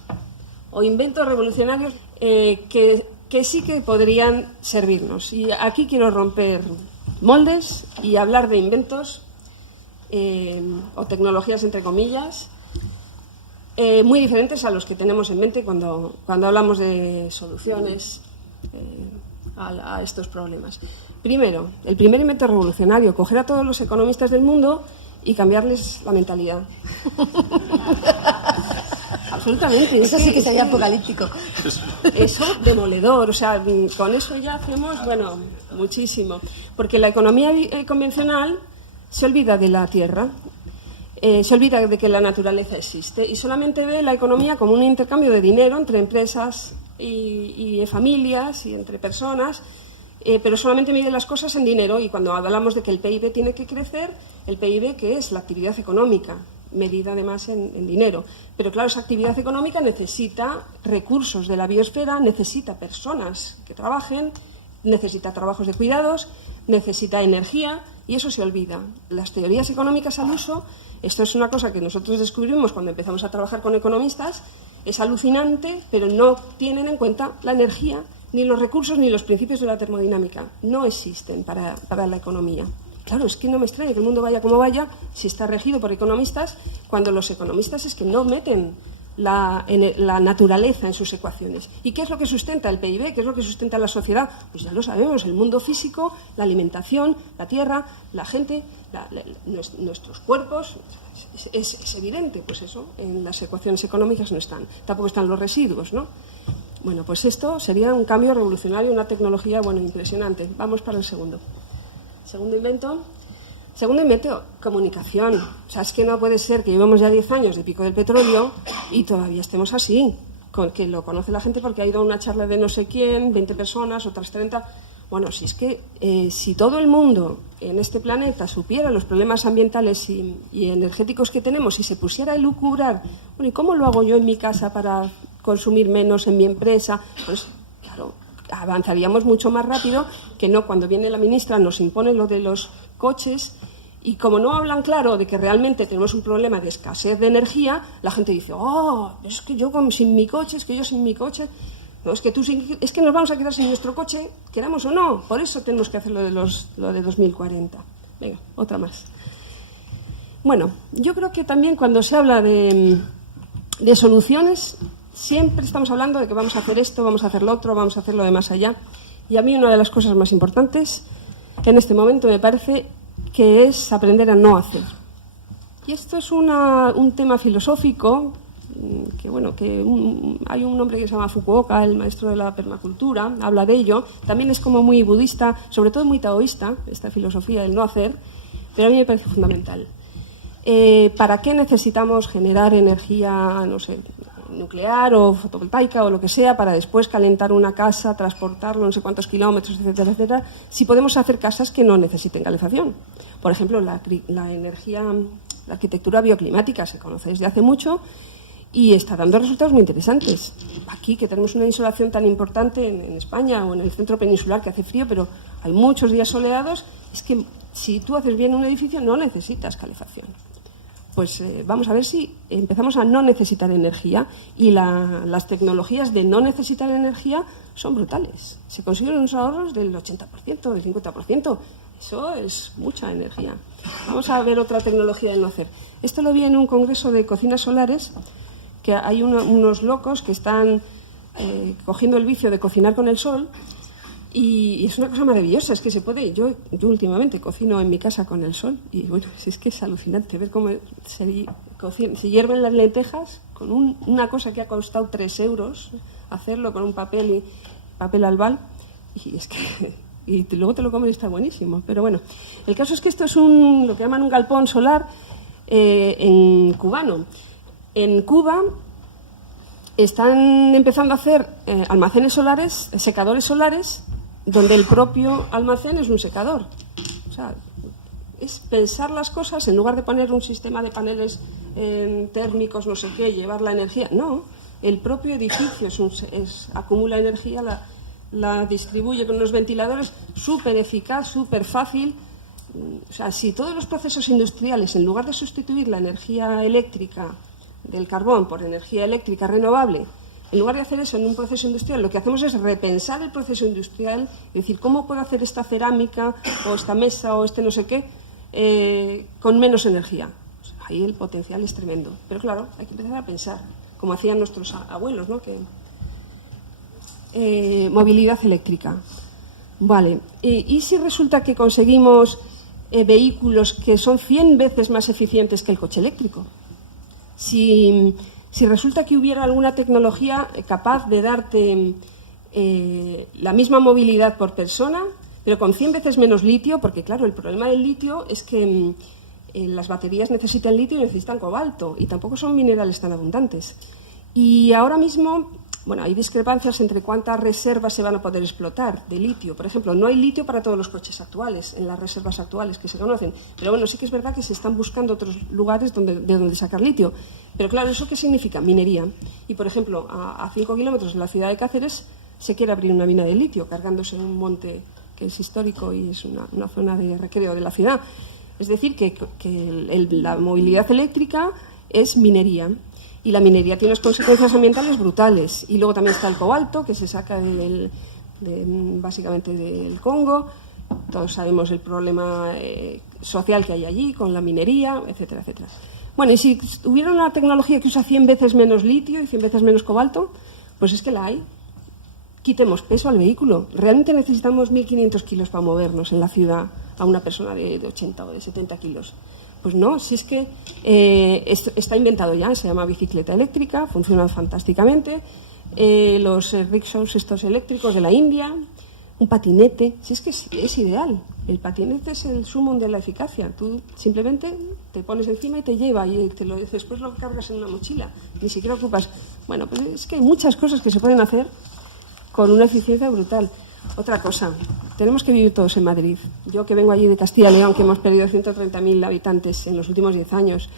o inventos revolucionarios que sí que podrían servirnos. Y aquí quiero romper moldes y hablar de inventos o tecnologías, entre comillas, muy diferentes a los que tenemos en mente cuando hablamos de soluciones a estos problemas. Primero, el primer invento revolucionario, coger a todos los economistas del mundo y cambiarles la mentalidad. Absolutamente. Eso sí que sería apocalíptico. Eso, demoledor. O sea, con eso ya hacemos, bueno, muchísimo. Porque la economía convencional se olvida de la tierra, se olvida de que la naturaleza existe y solamente ve la economía como un intercambio de dinero entre empresas y familias y entre personas. Pero solamente mide las cosas en dinero y cuando hablamos de que el PIB tiene que crecer, el PIB, ¿qué es? La actividad económica, medida además en dinero. Pero claro, esa actividad económica necesita recursos de la biosfera, necesita personas que trabajen, necesita trabajos de cuidados, necesita energía y eso se olvida. Las teorías económicas al uso, esto es una cosa que nosotros descubrimos cuando empezamos a trabajar con economistas, es alucinante, pero no tienen en cuenta la energía, ni los recursos ni los principios de la termodinámica. No existen para la economía. Claro, es que no me extraña que el mundo vaya como vaya si está regido por economistas, cuando los economistas es que no meten la naturaleza en sus ecuaciones. ¿Y qué es lo que sustenta el PIB? ¿Qué es lo que sustenta la sociedad? Pues ya lo sabemos, el mundo físico, la alimentación, la tierra, la gente, nuestros cuerpos. Es evidente, pues eso, en las ecuaciones económicas no están. Tampoco están los residuos, ¿no? Bueno, pues esto sería un cambio revolucionario, una tecnología, bueno, impresionante. Vamos para el segundo. Segundo invento, comunicación. O sea, es que no puede ser que llevemos ya 10 años de pico del petróleo y todavía estemos así. Que lo conoce la gente porque ha ido a una charla de no sé quién, 20 personas, otras 30. Bueno, si es que si todo el mundo en este planeta supiera los problemas ambientales y energéticos que tenemos y se pusiera a elucubrar, bueno, ¿y cómo lo hago yo en mi casa para consumir menos en mi empresa? Pues claro, avanzaríamos mucho más rápido que no cuando viene la ministra nos impone lo de los coches y como no hablan claro de que realmente tenemos un problema de escasez de energía, la gente dice, es que yo sin mi coche, no, es que nos vamos a quedar sin nuestro coche, queramos o no, por eso tenemos que hacer lo de 2040. Venga, otra más. Bueno, yo creo que también cuando se habla de soluciones, siempre estamos hablando de que vamos a hacer esto, vamos a hacer lo otro, vamos a hacer lo de más allá. Y a mí una de las cosas más importantes en este momento me parece que es aprender a no hacer. Y esto es un tema filosófico que hay un hombre que se llama Fukuoka, el maestro de la permacultura, habla de ello. También es como muy budista, sobre todo muy taoísta, esta filosofía del no hacer, pero a mí me parece fundamental. ¿Para qué necesitamos generar energía, no sé, nuclear o fotovoltaica o lo que sea, para después calentar una casa, transportarlo no sé cuántos kilómetros, etcétera, etcétera, si podemos hacer casas que no necesiten calefacción? Por ejemplo, la arquitectura bioclimática se conoce desde hace mucho y está dando resultados muy interesantes. Aquí, que tenemos una insolación tan importante en España o en el centro peninsular, que hace frío, pero hay muchos días soleados, es que si tú haces bien un edificio no necesitas calefacción. Pues vamos a ver si empezamos a no necesitar energía y las tecnologías de no necesitar energía son brutales. Se consiguen unos ahorros del 80%, del 50%. Eso es mucha energía. Vamos a ver otra tecnología de no hacer. Esto lo vi en un congreso de cocinas solares, que hay unos locos que están cogiendo el vicio de cocinar con el sol. Y es una cosa maravillosa, es que se puede. Yo últimamente cocino en mi casa con el sol y bueno, es que es alucinante ver cómo se hierven las lentejas con una cosa que ha costado 3 euros hacerlo con un papel albal y es que y luego te lo comes y está buenísimo. Pero bueno, el caso es que esto es lo que llaman un galpón solar en cubano. En Cuba están empezando a hacer almacenes solares, secadores solares, donde el propio almacén es un secador. O sea, es pensar las cosas en lugar de poner un sistema de paneles térmicos, no sé qué, llevar la energía. No, el propio edificio acumula energía, la distribuye con unos ventiladores, súper eficaz, súper fácil. O sea, si todos los procesos industriales, en lugar de sustituir la energía eléctrica del carbón por energía eléctrica renovable, en lugar de hacer eso en un proceso industrial, lo que hacemos es repensar el proceso industrial y decir, ¿cómo puedo hacer esta cerámica o esta mesa o este no sé qué con menos energía? O sea, ahí el potencial es tremendo. Pero claro, hay que empezar a pensar, como hacían nuestros abuelos, ¿no? Movilidad eléctrica. Vale. ¿Y si resulta que conseguimos vehículos que son 100 veces más eficientes que el coche eléctrico? Si resulta que hubiera alguna tecnología capaz de darte la misma movilidad por persona, pero con 100 veces menos litio, porque claro, el problema del litio es que las baterías necesitan litio y necesitan cobalto, y tampoco son minerales tan abundantes. Y ahora mismo, bueno, hay discrepancias entre cuántas reservas se van a poder explotar de litio. Por ejemplo, no hay litio para todos los coches actuales, en las reservas actuales que se conocen. Pero bueno, sí que es verdad que se están buscando otros lugares de donde sacar litio. Pero claro, ¿eso qué significa? Minería. Y por ejemplo, a 5 kilómetros de la ciudad de Cáceres se quiere abrir una mina de litio, cargándose en un monte que es histórico y es una zona de recreo de la ciudad. Es decir, que la movilidad eléctrica es minería. Y la minería tiene unas consecuencias ambientales brutales. Y luego también está el cobalto, que se saca básicamente del Congo. Todos sabemos el problema social que hay allí con la minería, etcétera, etcétera. Bueno, y si hubiera una tecnología que usa 100 veces menos litio y 100 veces menos cobalto, pues es que la hay. Quitemos peso al vehículo. Realmente necesitamos 1.500 kilos para movernos en la ciudad a una persona de 80 o de 70 kilos. Pues no, si es que está inventado ya, se llama bicicleta eléctrica, funciona fantásticamente. Los rickshaws estos eléctricos de la India, un patinete, si es que es ideal. El patinete es el sumum de la eficacia. Tú simplemente te pones encima y te lleva y después lo cargas en una mochila. Ni siquiera ocupas. Bueno, pues es que hay muchas cosas que se pueden hacer con una eficiencia brutal. Otra cosa, tenemos que vivir todos en Madrid. Yo que vengo allí de Castilla y León, que hemos perdido 130.000 habitantes en los últimos 10 años,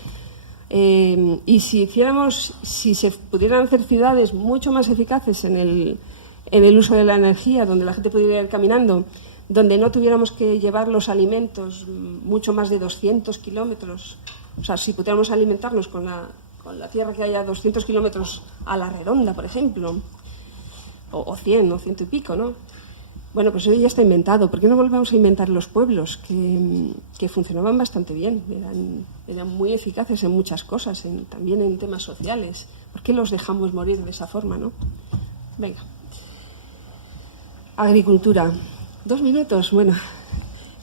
y si se pudieran hacer ciudades mucho más eficaces en en el uso de la energía, donde la gente pudiera ir caminando, donde no tuviéramos que llevar los alimentos mucho más de 200 kilómetros. O sea, si pudiéramos alimentarnos con la tierra que haya 200 kilómetros a la redonda, por ejemplo, o 100 o 100 y pico, ¿no? Bueno, pues eso ya está inventado. ¿Por qué no volvemos a inventar los pueblos que funcionaban bastante bien? Eran muy eficaces en muchas cosas, también en temas sociales. ¿Por qué los dejamos morir de esa forma, no? Venga. Agricultura. 2 minutos. Bueno,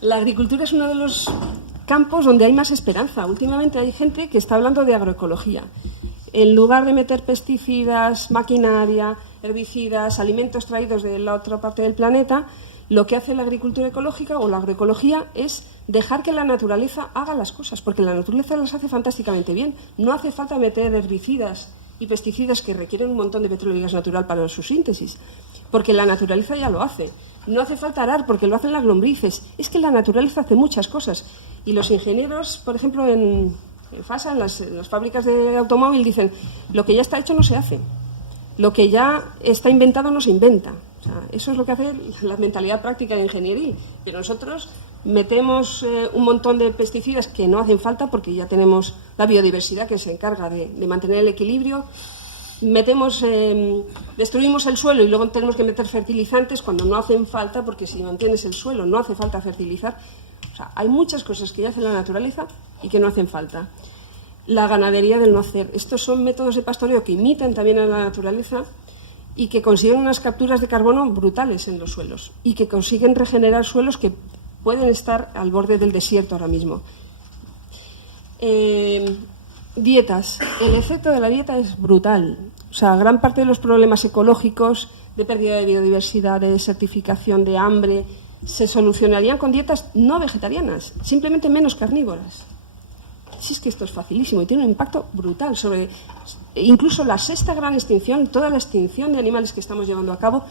la agricultura es uno de los campos donde hay más esperanza. Últimamente hay gente que está hablando de agroecología. En lugar de meter pesticidas, maquinaria, herbicidas, alimentos traídos de la otra parte del planeta, lo que hace la agricultura ecológica o la agroecología es dejar que la naturaleza haga las cosas, porque la naturaleza las hace fantásticamente bien. No hace falta meter herbicidas y pesticidas que requieren un montón de petróleo y gas natural para su síntesis, porque la naturaleza ya lo hace. No hace falta arar porque lo hacen las lombrices. Es que la naturaleza hace muchas cosas. Y los ingenieros, por ejemplo, en FASA, en las fábricas de automóvil, dicen, lo que ya está hecho no se hace. Lo que ya está inventado no se inventa. O sea, eso es lo que hace la mentalidad práctica de ingeniería. Pero nosotros metemos un montón de pesticidas que no hacen falta porque ya tenemos la biodiversidad que se encarga de mantener el equilibrio. Destruimos el suelo y luego tenemos que meter fertilizantes cuando no hacen falta, porque si mantienes el suelo no hace falta fertilizar. O sea, hay muchas cosas que ya hace la naturaleza y que no hacen falta. La ganadería del no hacer. Estos son métodos de pastoreo que imitan también a la naturaleza y que consiguen unas capturas de carbono brutales en los suelos y que consiguen regenerar suelos que pueden estar al borde del desierto ahora mismo. Dietas. El efecto de la dieta es brutal. O sea, gran parte de los problemas ecológicos, de pérdida de biodiversidad, de desertificación, de hambre, se solucionarían con dietas no vegetarianas, simplemente menos carnívoras. Si es que esto es facilísimo y tiene un impacto brutal sobre incluso la sexta gran extinción, toda la extinción de animales que estamos llevando a cabo,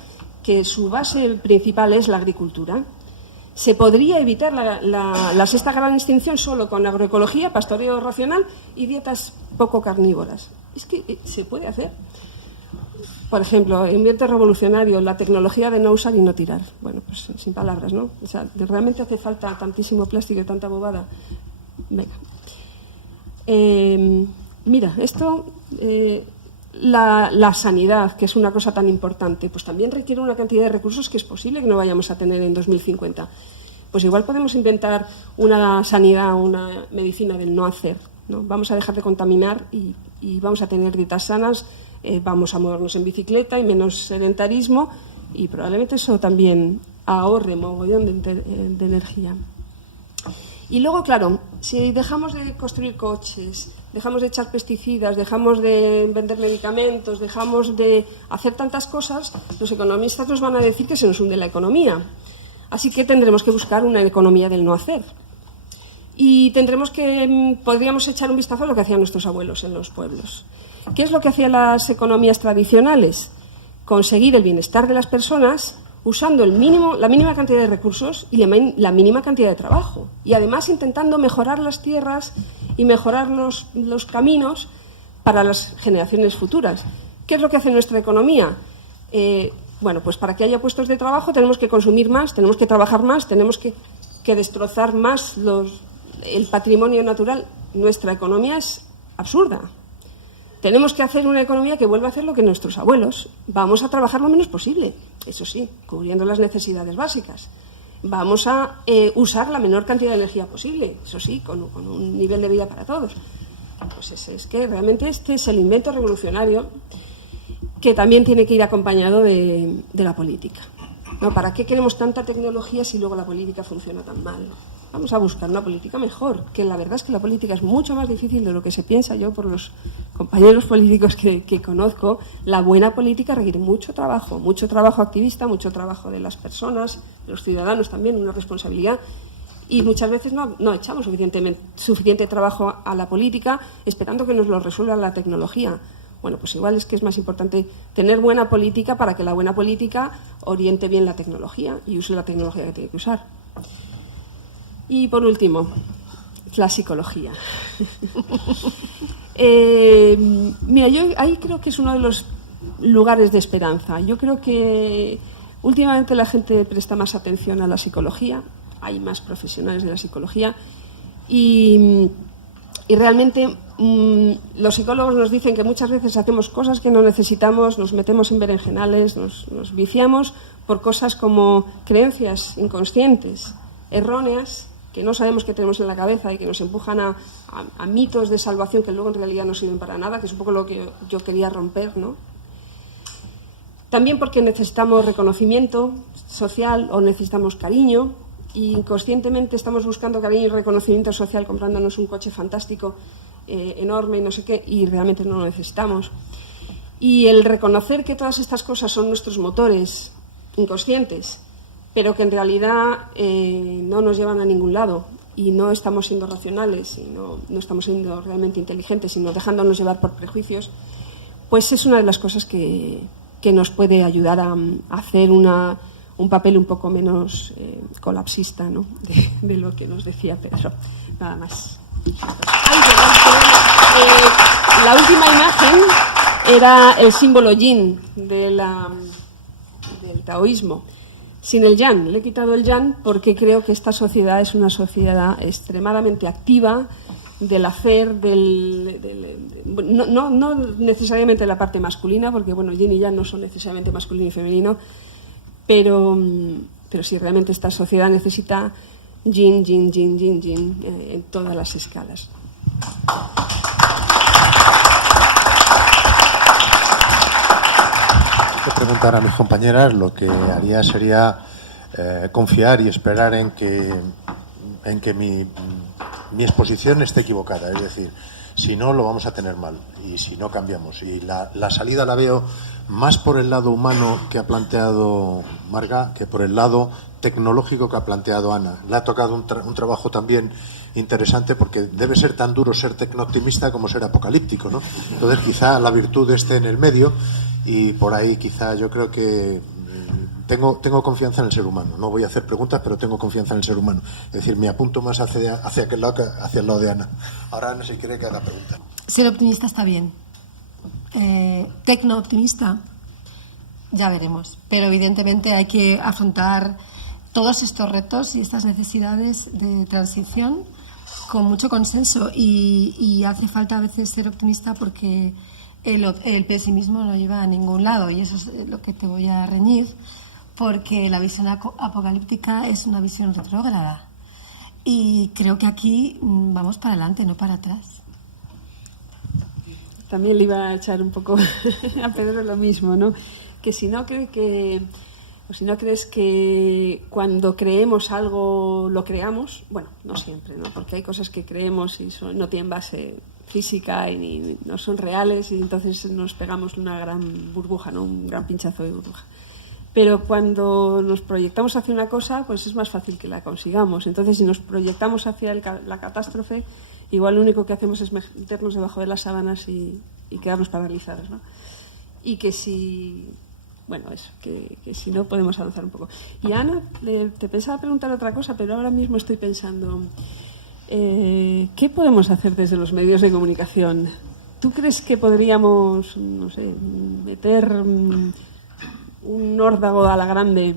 que su base principal es la agricultura. Se podría evitar la sexta gran extinción solo con agroecología, pastoreo racional y dietas poco carnívoras. Es que se puede hacer. Por ejemplo, invento revolucionario, la tecnología de no usar y no tirar. Bueno, pues sin palabras, ¿no? O sea, realmente hace falta tantísimo plástico y tanta bobada. Venga. Mira, esto, la sanidad, que es una cosa tan importante, pues también requiere una cantidad de recursos que es posible que no vayamos a tener en 2050. Pues igual podemos inventar una sanidad, una medicina del no hacer, ¿no? Vamos a dejar de contaminar y vamos a tener dietas sanas, vamos a movernos en bicicleta y menos sedentarismo y probablemente eso también ahorre mogollón de energía. Y luego, claro, si dejamos de construir coches, dejamos de echar pesticidas, dejamos de vender medicamentos, dejamos de hacer tantas cosas, los economistas nos van a decir que se nos hunde la economía. Así que tendremos que buscar una economía del no hacer. Y podríamos echar un vistazo a lo que hacían nuestros abuelos en los pueblos. ¿Qué es lo que hacían las economías tradicionales? Conseguir el bienestar de las personas usando la mínima cantidad de recursos y la mínima cantidad de trabajo. Y además intentando mejorar las tierras y mejorar los caminos para las generaciones futuras. ¿Qué es lo que hace nuestra economía? Bueno, pues para que haya puestos de trabajo tenemos que consumir más, tenemos que trabajar más, tenemos que destrozar más el patrimonio natural. Nuestra economía es absurda. Tenemos que hacer una economía que vuelva a hacer lo que nuestros abuelos. Vamos a trabajar lo menos posible, eso sí, cubriendo las necesidades básicas. Vamos a usar la menor cantidad de energía posible, eso sí, con un nivel de vida para todos. Pues es que realmente este es el invento revolucionario que también tiene que ir acompañado de la política. ¿No? ¿Para qué queremos tanta tecnología si luego la política funciona tan mal? Vamos a buscar una política mejor, que la verdad es que la política es mucho más difícil de lo que se piensa. Yo, por los compañeros políticos que conozco, la buena política requiere mucho trabajo activista, mucho trabajo de las personas, de los ciudadanos también, una responsabilidad. Y muchas veces no echamos suficiente trabajo a la política esperando que nos lo resuelva la tecnología. Bueno, pues igual es que es más importante tener buena política para que la buena política oriente bien la tecnología y use la tecnología que tiene que usar. Y por último, la psicología. Mira, yo ahí creo que es uno de los lugares de esperanza. Yo creo que últimamente la gente presta más atención a la psicología, hay más profesionales de la psicología y realmente los psicólogos nos dicen que muchas veces hacemos cosas que no necesitamos, nos metemos en berenjenales, nos viciamos por cosas como creencias inconscientes, erróneas, que no sabemos que tenemos en la cabeza y que nos empujan a mitos de salvación que luego en realidad no sirven para nada, que es un poco lo que yo quería romper, ¿no? También porque necesitamos reconocimiento social o necesitamos cariño, y inconscientemente estamos buscando cariño y reconocimiento social comprándonos un coche fantástico, enorme y no sé qué, y realmente no lo necesitamos. Y el reconocer que todas estas cosas son nuestros motores inconscientes, pero que en realidad no nos llevan a ningún lado y no estamos siendo racionales y no estamos siendo realmente inteligentes, sino dejándonos llevar por prejuicios, pues es una de las cosas que nos puede ayudar a hacer un papel un poco menos colapsista, ¿no? de lo que nos decía Pedro. Nada más. La última imagen era el símbolo yin del taoísmo. Sin el yang, le he quitado el yang porque creo que esta sociedad es una sociedad extremadamente activa del hacer, no necesariamente la parte masculina, porque bueno, yin y yang no son necesariamente masculino y femenino, pero sí, realmente esta sociedad necesita yin, yin, yin, yin, yin en todas las escalas. Preguntar a mis compañeras, lo que haría sería confiar y esperar en que mi exposición esté equivocada, es decir, si no lo vamos a tener mal y si no cambiamos. Y la salida la veo más por el lado humano que ha planteado Marga que por el lado tecnológico que ha planteado Ana. Le ha tocado un trabajo también interesante porque debe ser tan duro ser tecno-optimista como ser apocalíptico, ¿no? Entonces quizá la virtud esté en el medio y por ahí quizá yo creo que tengo confianza en el ser humano. No voy a hacer preguntas, pero tengo confianza en el ser humano. Es decir, me apunto más hacia aquel lado que hacia el lado de Ana. Ahora Ana, si quiere que haga preguntas. Ser optimista está bien. Tecno-optimista, ya veremos. Pero evidentemente hay que afrontar todos estos retos y estas necesidades de transición con mucho consenso. Y hace falta a veces ser optimista porque el pesimismo no lleva a ningún lado. Y eso es lo que te voy a reñir, porque la visión apocalíptica es una visión retrógrada. Y creo que aquí vamos para adelante, no para atrás. También le iba a echar un poco a Pedro lo mismo, ¿no? Que si no crees que cuando creemos algo lo creamos, bueno, no siempre, ¿no? Porque hay cosas que creemos y no tienen base física y no son reales y entonces nos pegamos una gran burbuja, ¿no? Un gran pinchazo de burbuja. Pero cuando nos proyectamos hacia una cosa, pues es más fácil que la consigamos. Entonces, si nos proyectamos hacia la catástrofe, igual lo único que hacemos es meternos debajo de las sábanas y quedarnos paralizados, ¿no? Y que si... Bueno, eso, que si no podemos avanzar un poco. Y Ana, te pensaba preguntar otra cosa, pero ahora mismo estoy pensando, ¿qué podemos hacer desde los medios de comunicación? ¿Tú crees que podríamos, no sé, meter un órdago a la grande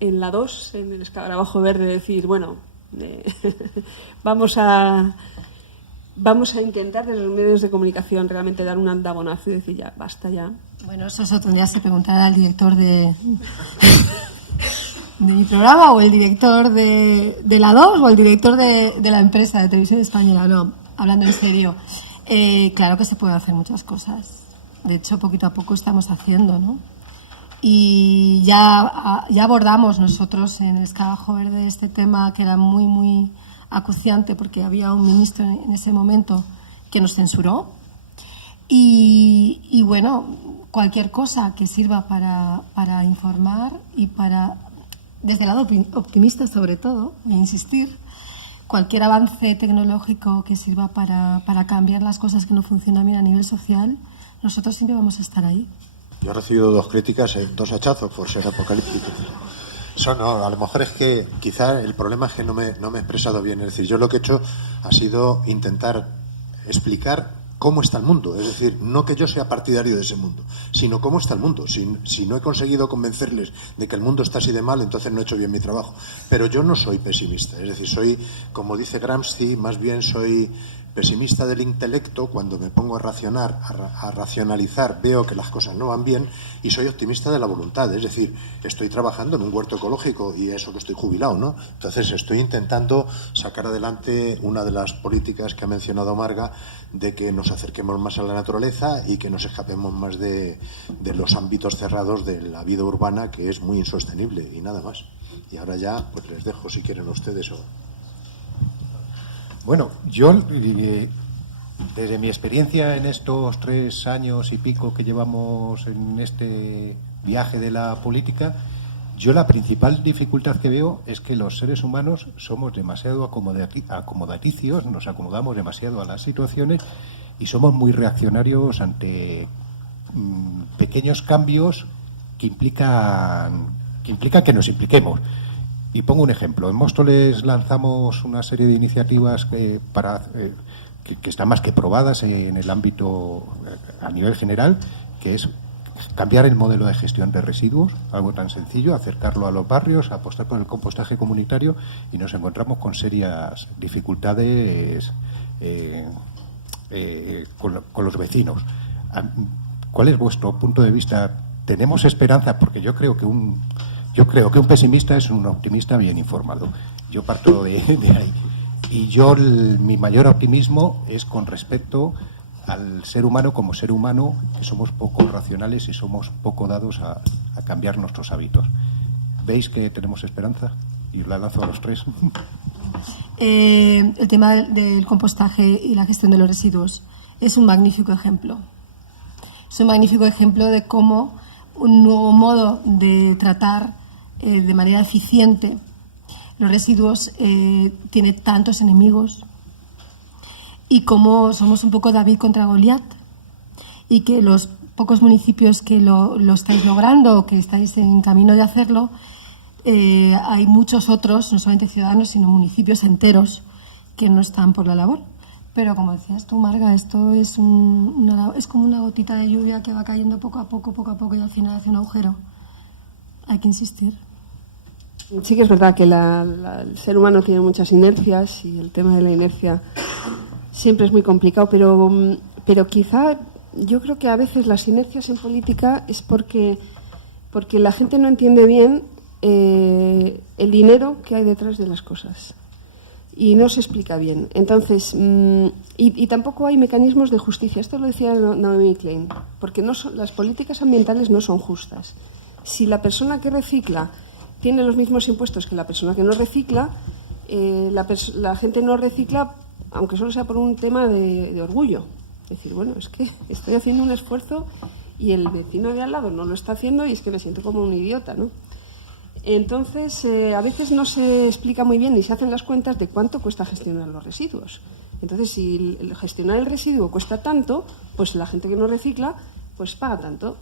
en la 2, en el escarabajo verde, decir, bueno, vamos a intentar desde los medios de comunicación realmente dar un andabonazo y decir ya, basta ya? Bueno, eso tendrías que preguntar al director de mi programa o el director de la 2 o el director de la empresa de Televisión Española. No, hablando en serio, claro que se pueden hacer muchas cosas. De hecho, poquito a poco estamos haciendo, ¿no? Y ya abordamos nosotros en el Escarabajo Verde este tema que era muy, muy acuciante porque había un ministro en ese momento que nos censuró. Y bueno, cualquier cosa que sirva para informar y para, desde el lado optimista sobre todo, insistir, cualquier avance tecnológico que sirva para cambiar las cosas que no funcionan bien a nivel social, nosotros siempre vamos a estar ahí. Yo he recibido 2 críticas, 2 hachazos por ser apocalíptico. Eso no, a lo mejor es que quizá el problema es que no me he expresado bien. Es decir, yo lo que he hecho ha sido intentar explicar cómo está el mundo. Es decir, no que yo sea partidario de ese mundo, sino cómo está el mundo. Si no he conseguido convencerles de que el mundo está así de mal, entonces no he hecho bien mi trabajo. Pero yo no soy pesimista. Es decir, soy, como dice Gramsci, más bien soy pesimista del intelecto. Cuando me pongo a racionalizar, veo que las cosas no van bien, y soy optimista de la voluntad. Es decir, estoy trabajando en un huerto ecológico, y eso que estoy jubilado, ¿no? Entonces estoy intentando sacar adelante una de las políticas que ha mencionado Marga, de que nos acerquemos más a la naturaleza y que nos escapemos más de los ámbitos cerrados de la vida urbana, que es muy insostenible, y nada más. Y ahora ya pues les dejo, si quieren ustedes o... Bueno, yo, desde mi experiencia en estos 3 años y pico que llevamos en este viaje de la política, yo la principal dificultad que veo es que los seres humanos somos demasiado acomodaticios, nos acomodamos demasiado a las situaciones y somos muy reaccionarios ante pequeños cambios que implican que nos impliquemos. Y pongo un ejemplo. En Móstoles lanzamos una serie de iniciativas que están más que probadas en el ámbito a nivel general, que es cambiar el modelo de gestión de residuos, algo tan sencillo, acercarlo a los barrios, apostar por el compostaje comunitario, y nos encontramos con serias dificultades con los vecinos. ¿Cuál es vuestro punto de vista? ¿Tenemos esperanza? Porque yo creo que un pesimista es un optimista bien informado. Yo parto de ahí. Y mi mayor optimismo es con respecto al ser humano como ser humano, que somos poco racionales y somos poco dados a cambiar nuestros hábitos. ¿Veis que tenemos esperanza? Y la lanzo a los 3. El tema del compostaje y la gestión de los residuos es un magnífico ejemplo. Es un magnífico ejemplo de cómo un nuevo modo de tratar de manera eficiente los residuos tiene tantos enemigos, y cómo somos un poco David contra Goliat, y que los pocos municipios que lo estáis logrando o que estáis en camino de hacerlo, hay muchos otros, no solamente ciudadanos, sino municipios enteros que no están por la labor. Pero como decías tú, Marga, esto es como una gotita de lluvia que va cayendo poco a poco, y al final hace un agujero. Hay que insistir. Sí que es verdad que el ser humano tiene muchas inercias, y el tema de la inercia siempre es muy complicado, pero quizá yo creo que a veces las inercias en política es porque la gente no entiende bien el dinero que hay detrás de las cosas y no se explica bien. Entonces, y tampoco hay mecanismos de justicia. Esto lo decía Naomi Klein, porque las políticas ambientales no son justas. Si la persona que recicla tiene los mismos impuestos que la persona que no recicla, la gente no recicla, aunque solo sea por un tema de orgullo. Es decir, bueno, es que estoy haciendo un esfuerzo y el vecino de al lado no lo está haciendo, y es que me siento como un idiota, ¿no? Entonces, a veces no se explica muy bien ni se hacen las cuentas de cuánto cuesta gestionar los residuos. Entonces, si gestionar el residuo cuesta tanto, pues la gente que no recicla pues paga tanto.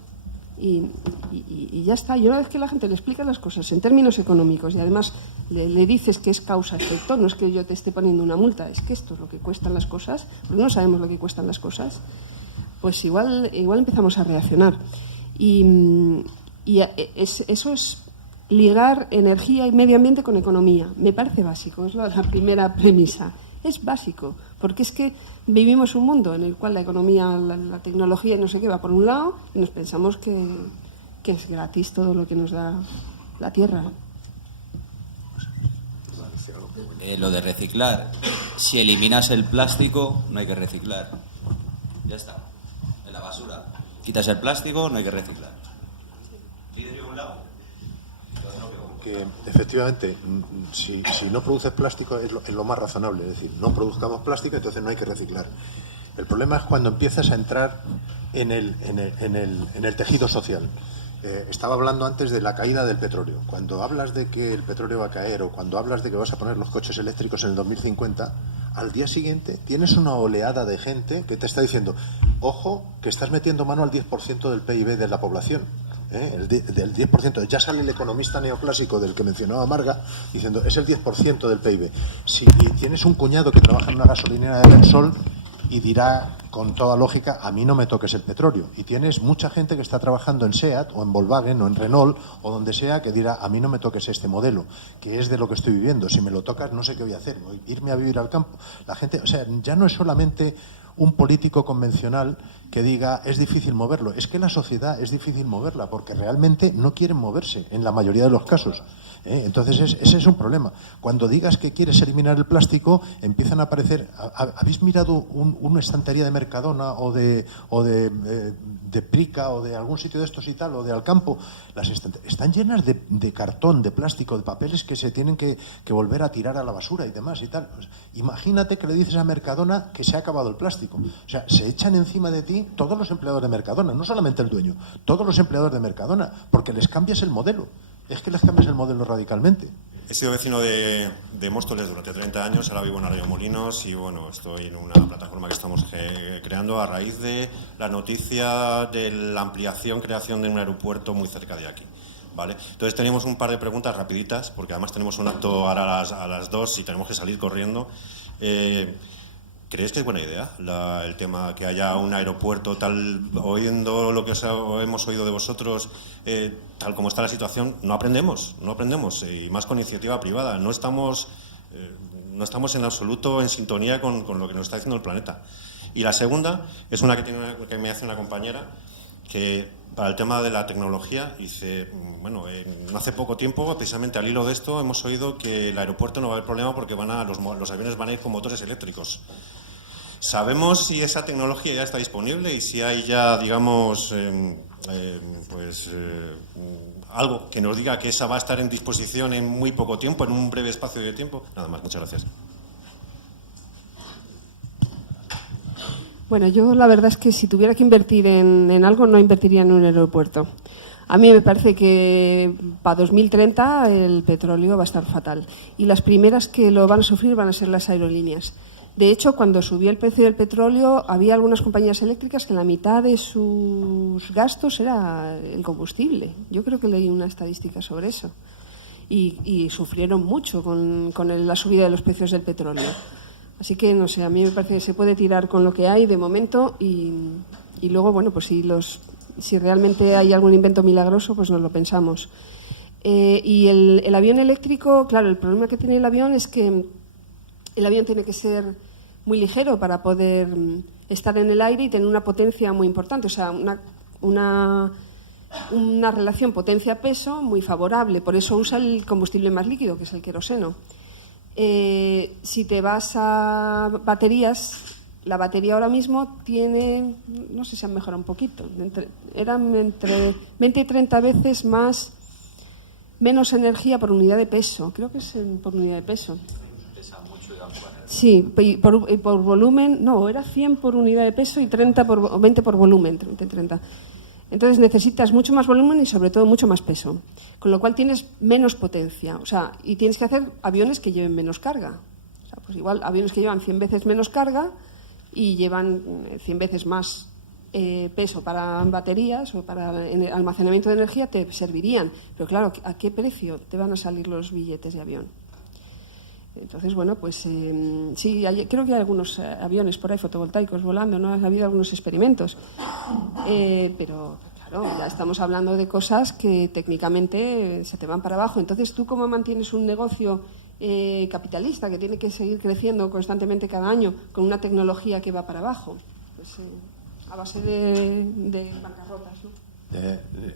Y ya está. Y una vez que la gente le explica las cosas en términos económicos, y además le dices que es causa-efecto, no es que yo te esté poniendo una multa, es que esto es lo que cuestan las cosas, porque no sabemos lo que cuestan las cosas, pues igual empezamos a reaccionar. Eso es ligar energía y medio ambiente con economía. Me parece básico, es la primera premisa. Es básico, porque es que vivimos un mundo en el cual la economía, la tecnología y no sé qué va por un lado, y nos pensamos que es gratis todo lo que nos da la tierra. Lo de reciclar, si eliminas el plástico, no hay que reciclar. Ya está. En la basura. Quitas el plástico, no hay que reciclar. Vidrio a un lado. Que efectivamente, si no produces plástico es lo más razonable. Es decir, no produzcamos plástico, entonces no hay que reciclar. El problema es cuando empiezas a entrar en el tejido social. Estaba hablando antes de la caída del petróleo. Cuando hablas de que el petróleo va a caer, o cuando hablas de que vas a poner los coches eléctricos en el 2050, al día siguiente tienes una oleada de gente que te está diciendo: ojo, que estás metiendo mano al 10% del PIB de la población. Del 10%. Ya sale el economista neoclásico del que mencionaba Marga diciendo: es el 10% del PIB. Si tienes un cuñado que trabaja en una gasolinera de Repsol, y dirá con toda lógica, a mí no me toques el petróleo. Y tienes mucha gente que está trabajando en SEAT o en Volkswagen o en Renault o donde sea que dirá, a mí no me toques este modelo, que es de lo que estoy viviendo. Si me lo tocas no sé qué voy a hacer, voy a irme a vivir al campo. La gente, o sea, ya no es solamente un político convencional que diga es difícil moverlo, es que la sociedad es difícil moverla porque realmente no quieren moverse en la mayoría de los casos. Entonces ese es un problema. Cuando digas que quieres eliminar el plástico, empiezan a aparecer. ¿Habéis mirado una estantería de Mercadona o de Prica o de algún sitio de estos y tal, o de Alcampo? Las están llenas de cartón, de plástico, de papeles que se tienen que volver a tirar a la basura y demás y tal. Pues, imagínate que le dices a Mercadona que se ha acabado el plástico. O sea, se echan encima de ti todos los empleados de Mercadona, no solamente el dueño, todos los empleados de Mercadona, porque les cambias el modelo. Es que les cambias el modelo radicalmente. He sido vecino de Móstoles durante 30 años, ahora vivo en Arroyomolinos y bueno, estoy en una plataforma que estamos creando a raíz de la noticia de la ampliación, creación de un aeropuerto muy cerca de aquí. ¿Vale? Entonces tenemos un par de preguntas rapiditas, porque además tenemos un acto ahora a las 2 y tenemos que salir corriendo. ¿Creéis que es buena idea el tema que haya un aeropuerto tal, oyendo lo que hemos oído de vosotros, tal como está la situación? No aprendemos, y más con iniciativa privada. No estamos en absoluto en sintonía con lo que nos está diciendo el planeta. Y la segunda es una que me hace una compañera, que para el tema de la tecnología dice, bueno, no hace poco tiempo, precisamente al hilo de esto, hemos oído que el aeropuerto no va a haber problema porque los aviones van a ir con motores eléctricos. ¿Sabemos si esa tecnología ya está disponible y si hay ya, digamos, algo que nos diga que esa va a estar en disposición en muy poco tiempo, en un breve espacio de tiempo? Nada más, muchas gracias. Bueno, yo la verdad es que si tuviera que invertir en algo, no invertiría en un aeropuerto. A mí me parece que para 2030 el petróleo va a estar fatal. Y las primeras que lo van a sufrir van a ser las aerolíneas. De hecho, cuando subió el precio del petróleo, había algunas compañías eléctricas que la mitad de sus gastos era el combustible. Yo creo que leí una estadística sobre eso. Y sufrieron mucho con la subida de los precios del petróleo. Así que, no sé, a mí me parece que se puede tirar con lo que hay de momento y luego, bueno, pues si realmente hay algún invento milagroso, pues nos lo pensamos. Y el avión eléctrico, claro, el problema que tiene el avión es que el avión tiene que ser muy ligero para poder estar en el aire y tener una potencia muy importante, o sea, una relación potencia-peso muy favorable. Por eso usa el combustible más líquido, que es el queroseno. Si te vas a baterías, la batería ahora mismo tiene, no sé si han mejorado un poquito, eran entre 20 y 30 veces menos energía por unidad de peso, creo que es por unidad de peso. Sí, y por volumen, no, era 100 por unidad de peso y 20 por volumen, 30. Entonces necesitas mucho más volumen y sobre todo mucho más peso, con lo cual tienes menos potencia, o sea, y tienes que hacer aviones que lleven menos carga. O sea, pues igual aviones que llevan 100 veces menos carga y llevan 100 veces más peso para baterías o para almacenamiento de energía te servirían. Pero claro, ¿a qué precio te van a salir los billetes de avión? Entonces, bueno, pues sí, creo que hay algunos aviones por ahí fotovoltaicos volando, ¿no? Ha habido algunos experimentos. Pero, claro, ya estamos hablando de cosas que técnicamente se te van para abajo. Entonces, ¿tú cómo mantienes un negocio capitalista que tiene que seguir creciendo constantemente cada año con una tecnología que va para abajo? Pues a base de bancarrotas, ¿no?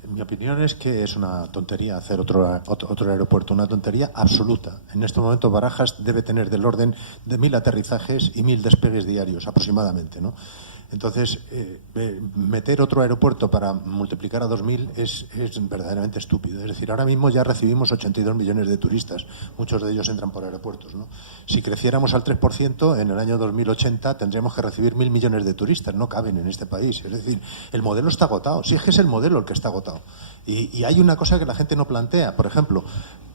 Mi opinión es que es una tontería hacer otro aeropuerto, una tontería absoluta. En este momento Barajas debe tener del orden de 1000 aterrizajes y 1000 despegues diarios aproximadamente, ¿no? Entonces, meter otro aeropuerto para multiplicar a 2000 es verdaderamente estúpido. Es decir, ahora mismo ya recibimos 82 millones de turistas, muchos de ellos entran por aeropuertos, ¿no? Si creciéramos al 3%, en el año 2080 tendríamos que recibir 1000 millones de turistas, no caben en este país. Es decir, el modelo está agotado, sí es que es el modelo el que está agotado. Y hay una cosa que la gente no plantea, por ejemplo,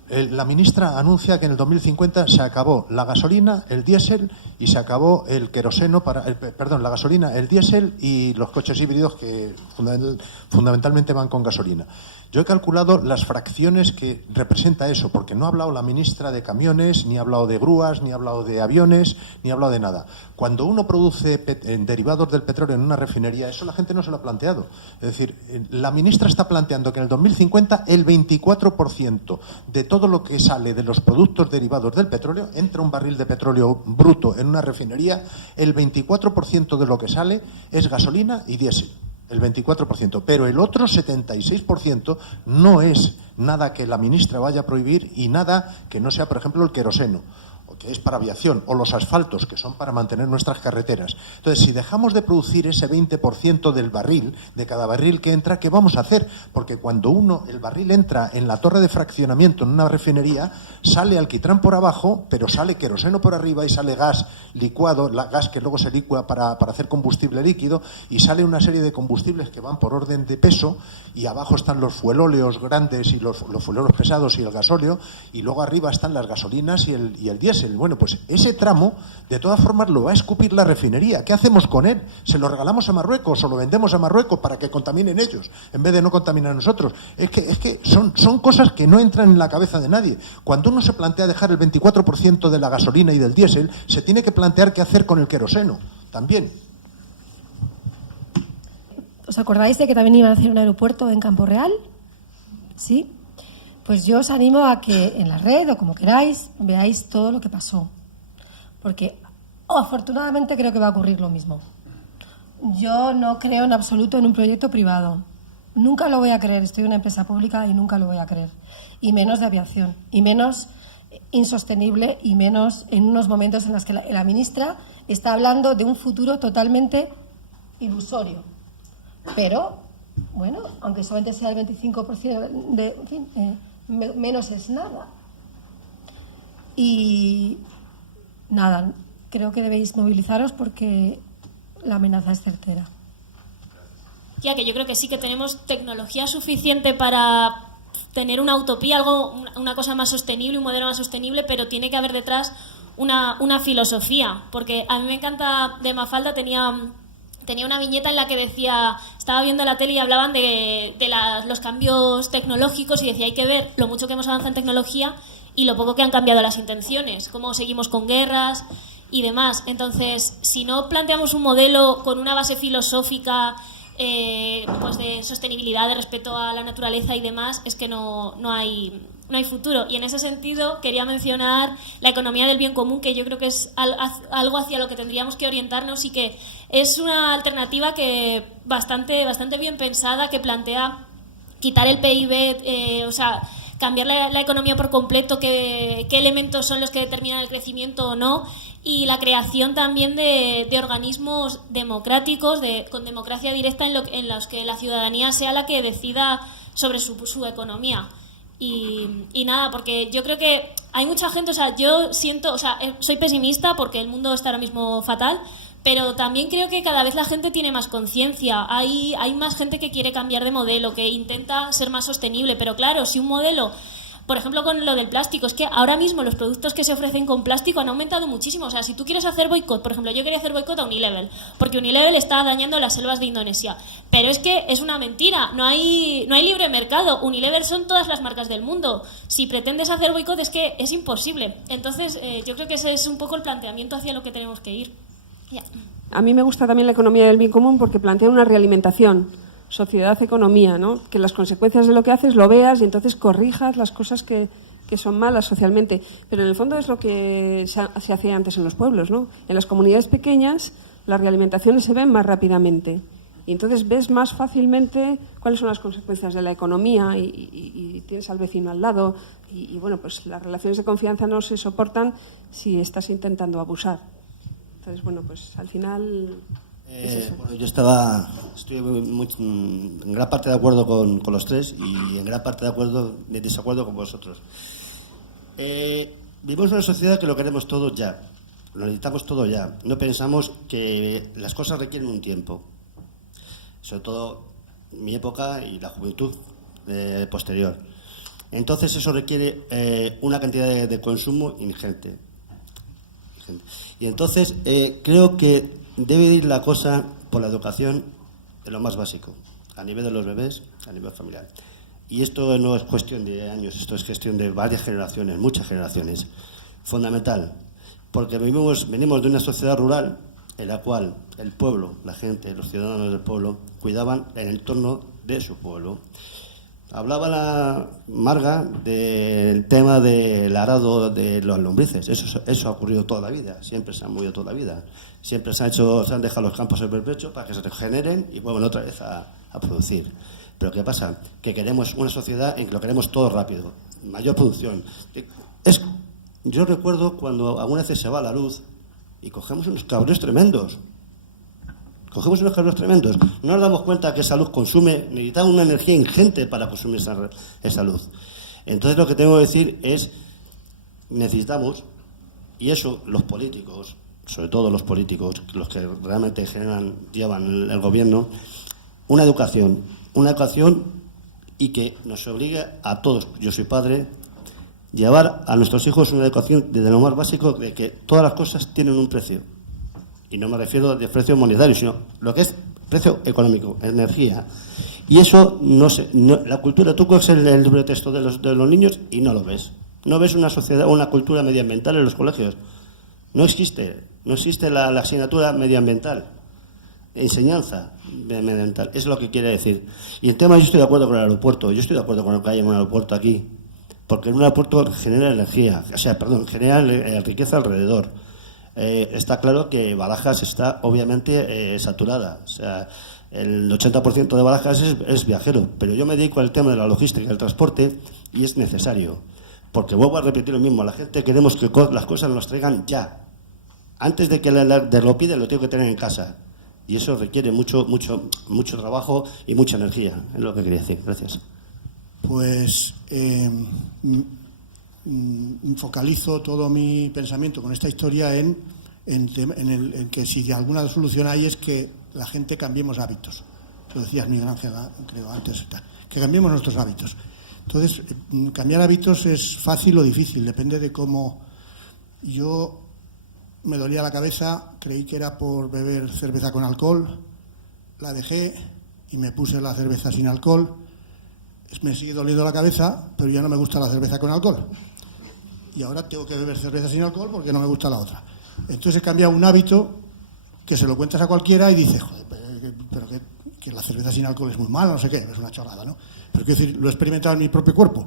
la ministra anuncia que en el 2050 se acabó la gasolina, el diésel y se acabó el queroseno la gasolina, el diésel y los coches híbridos que fundamentalmente van con gasolina. Yo he calculado las fracciones que representa eso, porque no ha hablado la ministra de camiones, ni ha hablado de grúas, ni ha hablado de aviones, ni ha hablado de nada. Cuando uno produce derivados del petróleo en una refinería, eso la gente no se lo ha planteado. Es decir, la ministra está planteando que en el 2050 el 24% de todo lo que sale de los productos derivados del petróleo, entra un barril de petróleo bruto en una refinería, el 24% de lo que sale es gasolina y diésel. El 24%, pero el otro 76% no es nada que la ministra vaya a prohibir y nada que no sea, por ejemplo, el queroseno, que es para aviación, o los asfaltos, que son para mantener nuestras carreteras. Entonces, si dejamos de producir ese 20% del barril, de cada barril que entra, ¿qué vamos a hacer? Porque cuando el barril entra en la torre de fraccionamiento en una refinería, sale alquitrán por abajo, pero sale queroseno por arriba y sale gas licuado, gas que luego se licúa para hacer combustible líquido, y sale una serie de combustibles que van por orden de peso, y abajo están los fuelóleos grandes y los fuelóleos pesados y el gasóleo, y luego arriba están las gasolinas y el diésel. Bueno, pues ese tramo, de todas formas, lo va a escupir la refinería. ¿Qué hacemos con él? ¿Se lo regalamos a Marruecos o lo vendemos a Marruecos para que contaminen ellos, en vez de no contaminar nosotros? Es que son cosas que no entran en la cabeza de nadie. Cuando uno se plantea dejar el 24% de la gasolina y del diésel, se tiene que plantear qué hacer con el queroseno también. ¿Os acordáis de que también iban a hacer un aeropuerto en Campo Real? ¿Sí? Pues yo os animo a que en la red o como queráis veáis todo lo que pasó, porque afortunadamente creo que va a ocurrir lo mismo. Yo no creo en absoluto en un proyecto privado, nunca lo voy a creer, estoy en una empresa pública y nunca lo voy a creer, y menos de aviación, y menos insostenible, y menos en unos momentos en los que la ministra está hablando de un futuro totalmente ilusorio, pero bueno, aunque solamente sea el 25% en fin, menos es nada. Y nada, creo que debéis movilizaros porque la amenaza es certera. Ya que yo creo que sí que tenemos tecnología suficiente para tener una utopía, una cosa más sostenible, un modelo más sostenible, pero tiene que haber detrás una filosofía, porque a mí me encanta, de Mafalda tenía una viñeta en la que decía, estaba viendo la tele y hablaban de los cambios tecnológicos y decía, hay que ver lo mucho que hemos avanzado en tecnología y lo poco que han cambiado las intenciones, cómo seguimos con guerras y demás. Entonces, si no planteamos un modelo con una base filosófica pues de sostenibilidad, de respeto a la naturaleza y demás, es que no hay futuro. Y en ese sentido quería mencionar la economía del bien común, que yo creo que es algo hacia lo que tendríamos que orientarnos y que es una alternativa que bastante bien pensada, que plantea quitar el PIB, o sea, cambiar la economía por completo, qué elementos son los que determinan el crecimiento o no, y la creación también de organismos democráticos, con democracia directa en los que la ciudadanía sea la que decida sobre su economía. Y nada, porque yo creo que hay mucha gente, o sea, yo siento, o sea, soy pesimista porque el mundo está ahora mismo fatal, pero también creo que cada vez la gente tiene más conciencia, hay más gente que quiere cambiar de modelo, que intenta ser más sostenible, pero claro, si un modelo, por ejemplo con lo del plástico, es que ahora mismo los productos que se ofrecen con plástico han aumentado muchísimo, o sea, si tú quieres hacer boicot, por ejemplo, yo quería hacer boicot a Unilever, porque Unilever está dañando las selvas de Indonesia, pero es que es una mentira, no hay libre mercado, Unilever son todas las marcas del mundo, si pretendes hacer boicot es que es imposible, entonces yo creo que ese es un poco el planteamiento hacia lo que tenemos que ir. Yeah. A mí me gusta también la economía del bien común porque plantea una realimentación, sociedad-economía, ¿no? Que las consecuencias de lo que haces lo veas y entonces corrijas las cosas que son malas socialmente. Pero en el fondo es lo que se hacía antes en los pueblos, ¿no? En las comunidades pequeñas las realimentaciones se ven más rápidamente y entonces ves más fácilmente cuáles son las consecuencias de la economía y tienes al vecino al lado y bueno, pues las relaciones de confianza no se soportan si estás intentando abusar. Entonces, bueno, pues al final es eso. Bueno, yo estoy en gran parte de acuerdo con los tres y en gran parte de desacuerdo con vosotros. Vivimos en una sociedad que lo queremos todo ya, lo necesitamos todo ya. No pensamos que las cosas requieren un tiempo, sobre todo mi época y la juventud posterior. Entonces eso requiere una cantidad de consumo ingente. Y entonces creo que debe ir la cosa por la educación de lo más básico, a nivel de los bebés, a nivel familiar. Y esto no es cuestión de años, esto es cuestión de varias generaciones, muchas generaciones. Fundamental, porque venimos de una sociedad rural en la cual el pueblo, la gente, los ciudadanos del pueblo, cuidaban el entorno de su pueblo. Hablaba la Marga del tema del arado de los lombrices. Eso ha ocurrido toda la vida, siempre se han movido toda la vida. Siempre se han dejado los campos en perpetuo para que se regeneren y vuelvan otra vez a producir. Pero ¿qué pasa? Que queremos una sociedad en que lo queremos todo rápido, mayor producción. Yo recuerdo cuando alguna vez se va la luz y cogemos unos cabreos tremendos. No nos damos cuenta que esa luz necesita una energía ingente para consumir esa luz. Entonces lo que tengo que decir es, necesitamos, y eso los políticos, sobre todo los políticos, los que realmente llevan el gobierno, una educación y que nos obligue a todos, yo soy padre, llevar a nuestros hijos una educación desde lo más básico, de que todas las cosas tienen un precio. Y no me refiero de precio monetario, sino lo que es precio económico, energía. Y eso, la cultura, tú coges el libro de texto de los niños y no lo ves. No ves una sociedad, una cultura medioambiental en los colegios. No existe la asignatura medioambiental. Enseñanza medioambiental, eso es lo que quiere decir. Y el tema, yo estoy de acuerdo con el aeropuerto, yo estoy de acuerdo con lo que hay en un aeropuerto aquí, porque en un aeropuerto genera energía, genera riqueza alrededor. Está claro que Barajas está obviamente saturada, o sea, el 80% de Barajas es viajero, pero yo me dedico al tema de la logística y el transporte y es necesario, porque vuelvo a repetir lo mismo, la gente queremos que las cosas nos traigan ya, antes de que lo pide, lo tengo que tener en casa. Y eso requiere mucho trabajo y mucha energía, es lo que quería decir. Gracias. Pues focalizo todo mi pensamiento con esta historia en que si alguna solución hay es que la gente cambiemos hábitos. Lo decías, Miguel Ángel, creo, antes, que cambiemos nuestros hábitos. Entonces, cambiar hábitos es fácil o difícil, depende de cómo. Yo me dolía la cabeza, creí que era por beber cerveza con alcohol, la dejé y me puse la cerveza sin alcohol. Me sigue doliendo la cabeza, pero ya no me gusta la cerveza con alcohol. Y ahora tengo que beber cerveza sin alcohol porque no me gusta la otra. Entonces he cambiado un hábito que se lo cuentas a cualquiera y dices, joder, pero que la cerveza sin alcohol es muy mala, no sé qué, es una chorrada, ¿no? Pero quiero decir, lo he experimentado en mi propio cuerpo.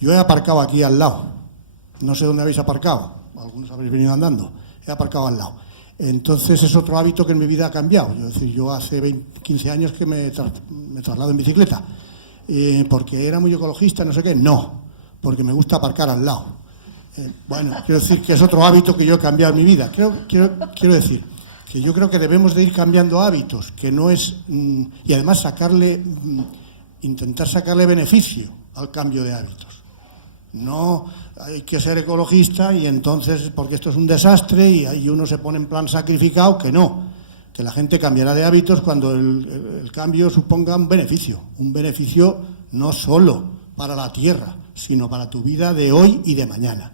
Yo he aparcado aquí al lado. No sé dónde habéis aparcado, algunos habéis venido andando. He aparcado al lado. Entonces es otro hábito que en mi vida ha cambiado. Yo hace 15 años que me traslado en bicicleta. Porque era muy ecologista, no sé qué. No, porque me gusta aparcar al lado. Bueno, quiero decir que es otro hábito que yo he cambiado en mi vida. Quiero decir que yo creo que debemos de ir cambiando hábitos, que no es... y además intentar sacarle beneficio al cambio de hábitos. No hay que ser ecologista y entonces, porque esto es un desastre y ahí uno se pone en plan sacrificado, que no, que la gente cambiará de hábitos cuando el cambio suponga un beneficio no solo para la tierra, sino para tu vida de hoy y de mañana.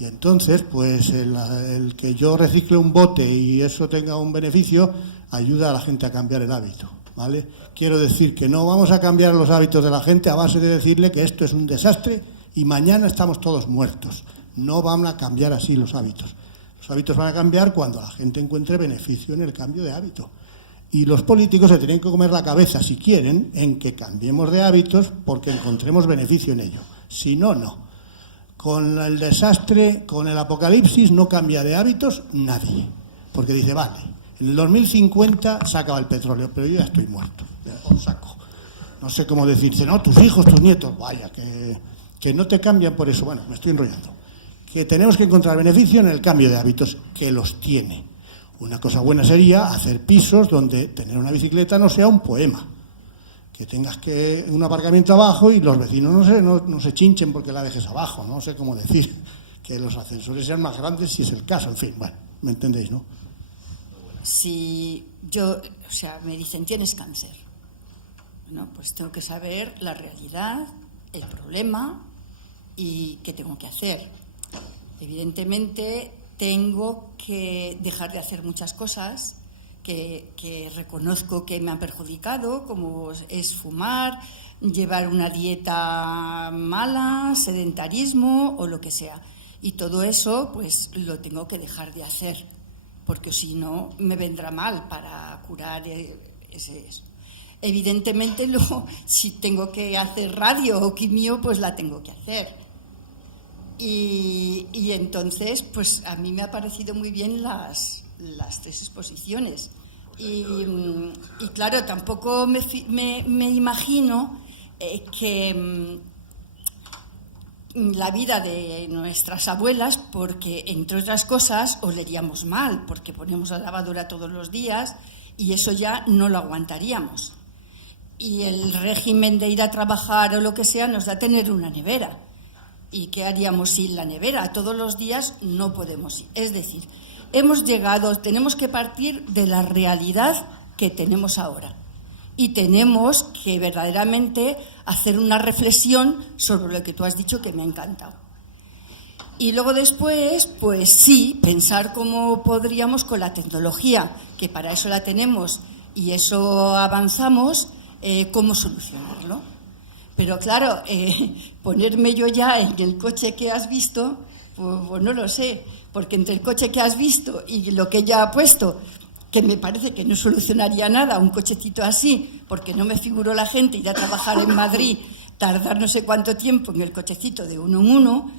Y entonces, pues el que yo recicle un bote y eso tenga un beneficio, ayuda a la gente a cambiar el hábito, ¿vale? Quiero decir que no vamos a cambiar los hábitos de la gente a base de decirle que esto es un desastre y mañana estamos todos muertos. No van a cambiar así los hábitos. Los hábitos van a cambiar cuando la gente encuentre beneficio en el cambio de hábito. Y los políticos se tienen que comer la cabeza, si quieren, en que cambiemos de hábitos porque encontremos beneficio en ello. Si no, no. Con el desastre, con el apocalipsis, no cambia de hábitos nadie. Porque dice, vale, en el 2050 se acaba el petróleo, pero yo ya estoy muerto. Os saco. No sé cómo decirse, no, tus hijos, tus nietos, vaya, que no te cambian por eso. Bueno, me estoy enrollando. Que tenemos que encontrar beneficio en el cambio de hábitos, que los tiene. Una cosa buena sería hacer pisos donde tener una bicicleta no sea un poema. Que tengas que un aparcamiento abajo y los vecinos no se chinchen porque la dejes abajo. No sé cómo decir. Que los ascensores sean más grandes si es el caso. En fin, bueno, me entendéis, ¿no? Si yo, me dicen, tienes cáncer. Bueno, pues tengo que saber la realidad, el problema ¿Y qué tengo que hacer? Evidentemente tengo que dejar de hacer muchas cosas que reconozco que me han perjudicado, como es fumar, llevar una dieta mala, sedentarismo o lo que sea. Y todo eso pues lo tengo que dejar de hacer, porque si no me vendrá mal para curar eso. Evidentemente luego, si tengo que hacer radio o quimio, pues la tengo que hacer. Y entonces, pues a mí me ha parecido muy bien las 3 exposiciones. Y claro, tampoco me imagino que la vida de nuestras abuelas, porque entre otras cosas oleríamos mal, porque ponemos la lavadora todos los días y eso ya no lo aguantaríamos. Y el régimen de ir a trabajar o lo que sea nos da tener una nevera. ¿Y qué haríamos sin la nevera? Todos los días no podemos ir. Es decir, tenemos que partir de la realidad que tenemos ahora. Y tenemos que verdaderamente hacer una reflexión sobre lo que tú has dicho, que me ha encantado. Y luego después, pues sí, pensar cómo podríamos con la tecnología, que para eso la tenemos y eso avanzamos, cómo solucionarlo. Pero claro, ponerme yo ya en el coche que has visto, pues no lo sé, porque entre el coche que has visto y lo que ella ha puesto, que me parece que no solucionaría nada, un cochecito así, porque no me figuro la gente ir a trabajar en Madrid, tardar no sé cuánto tiempo en el cochecito de uno en uno.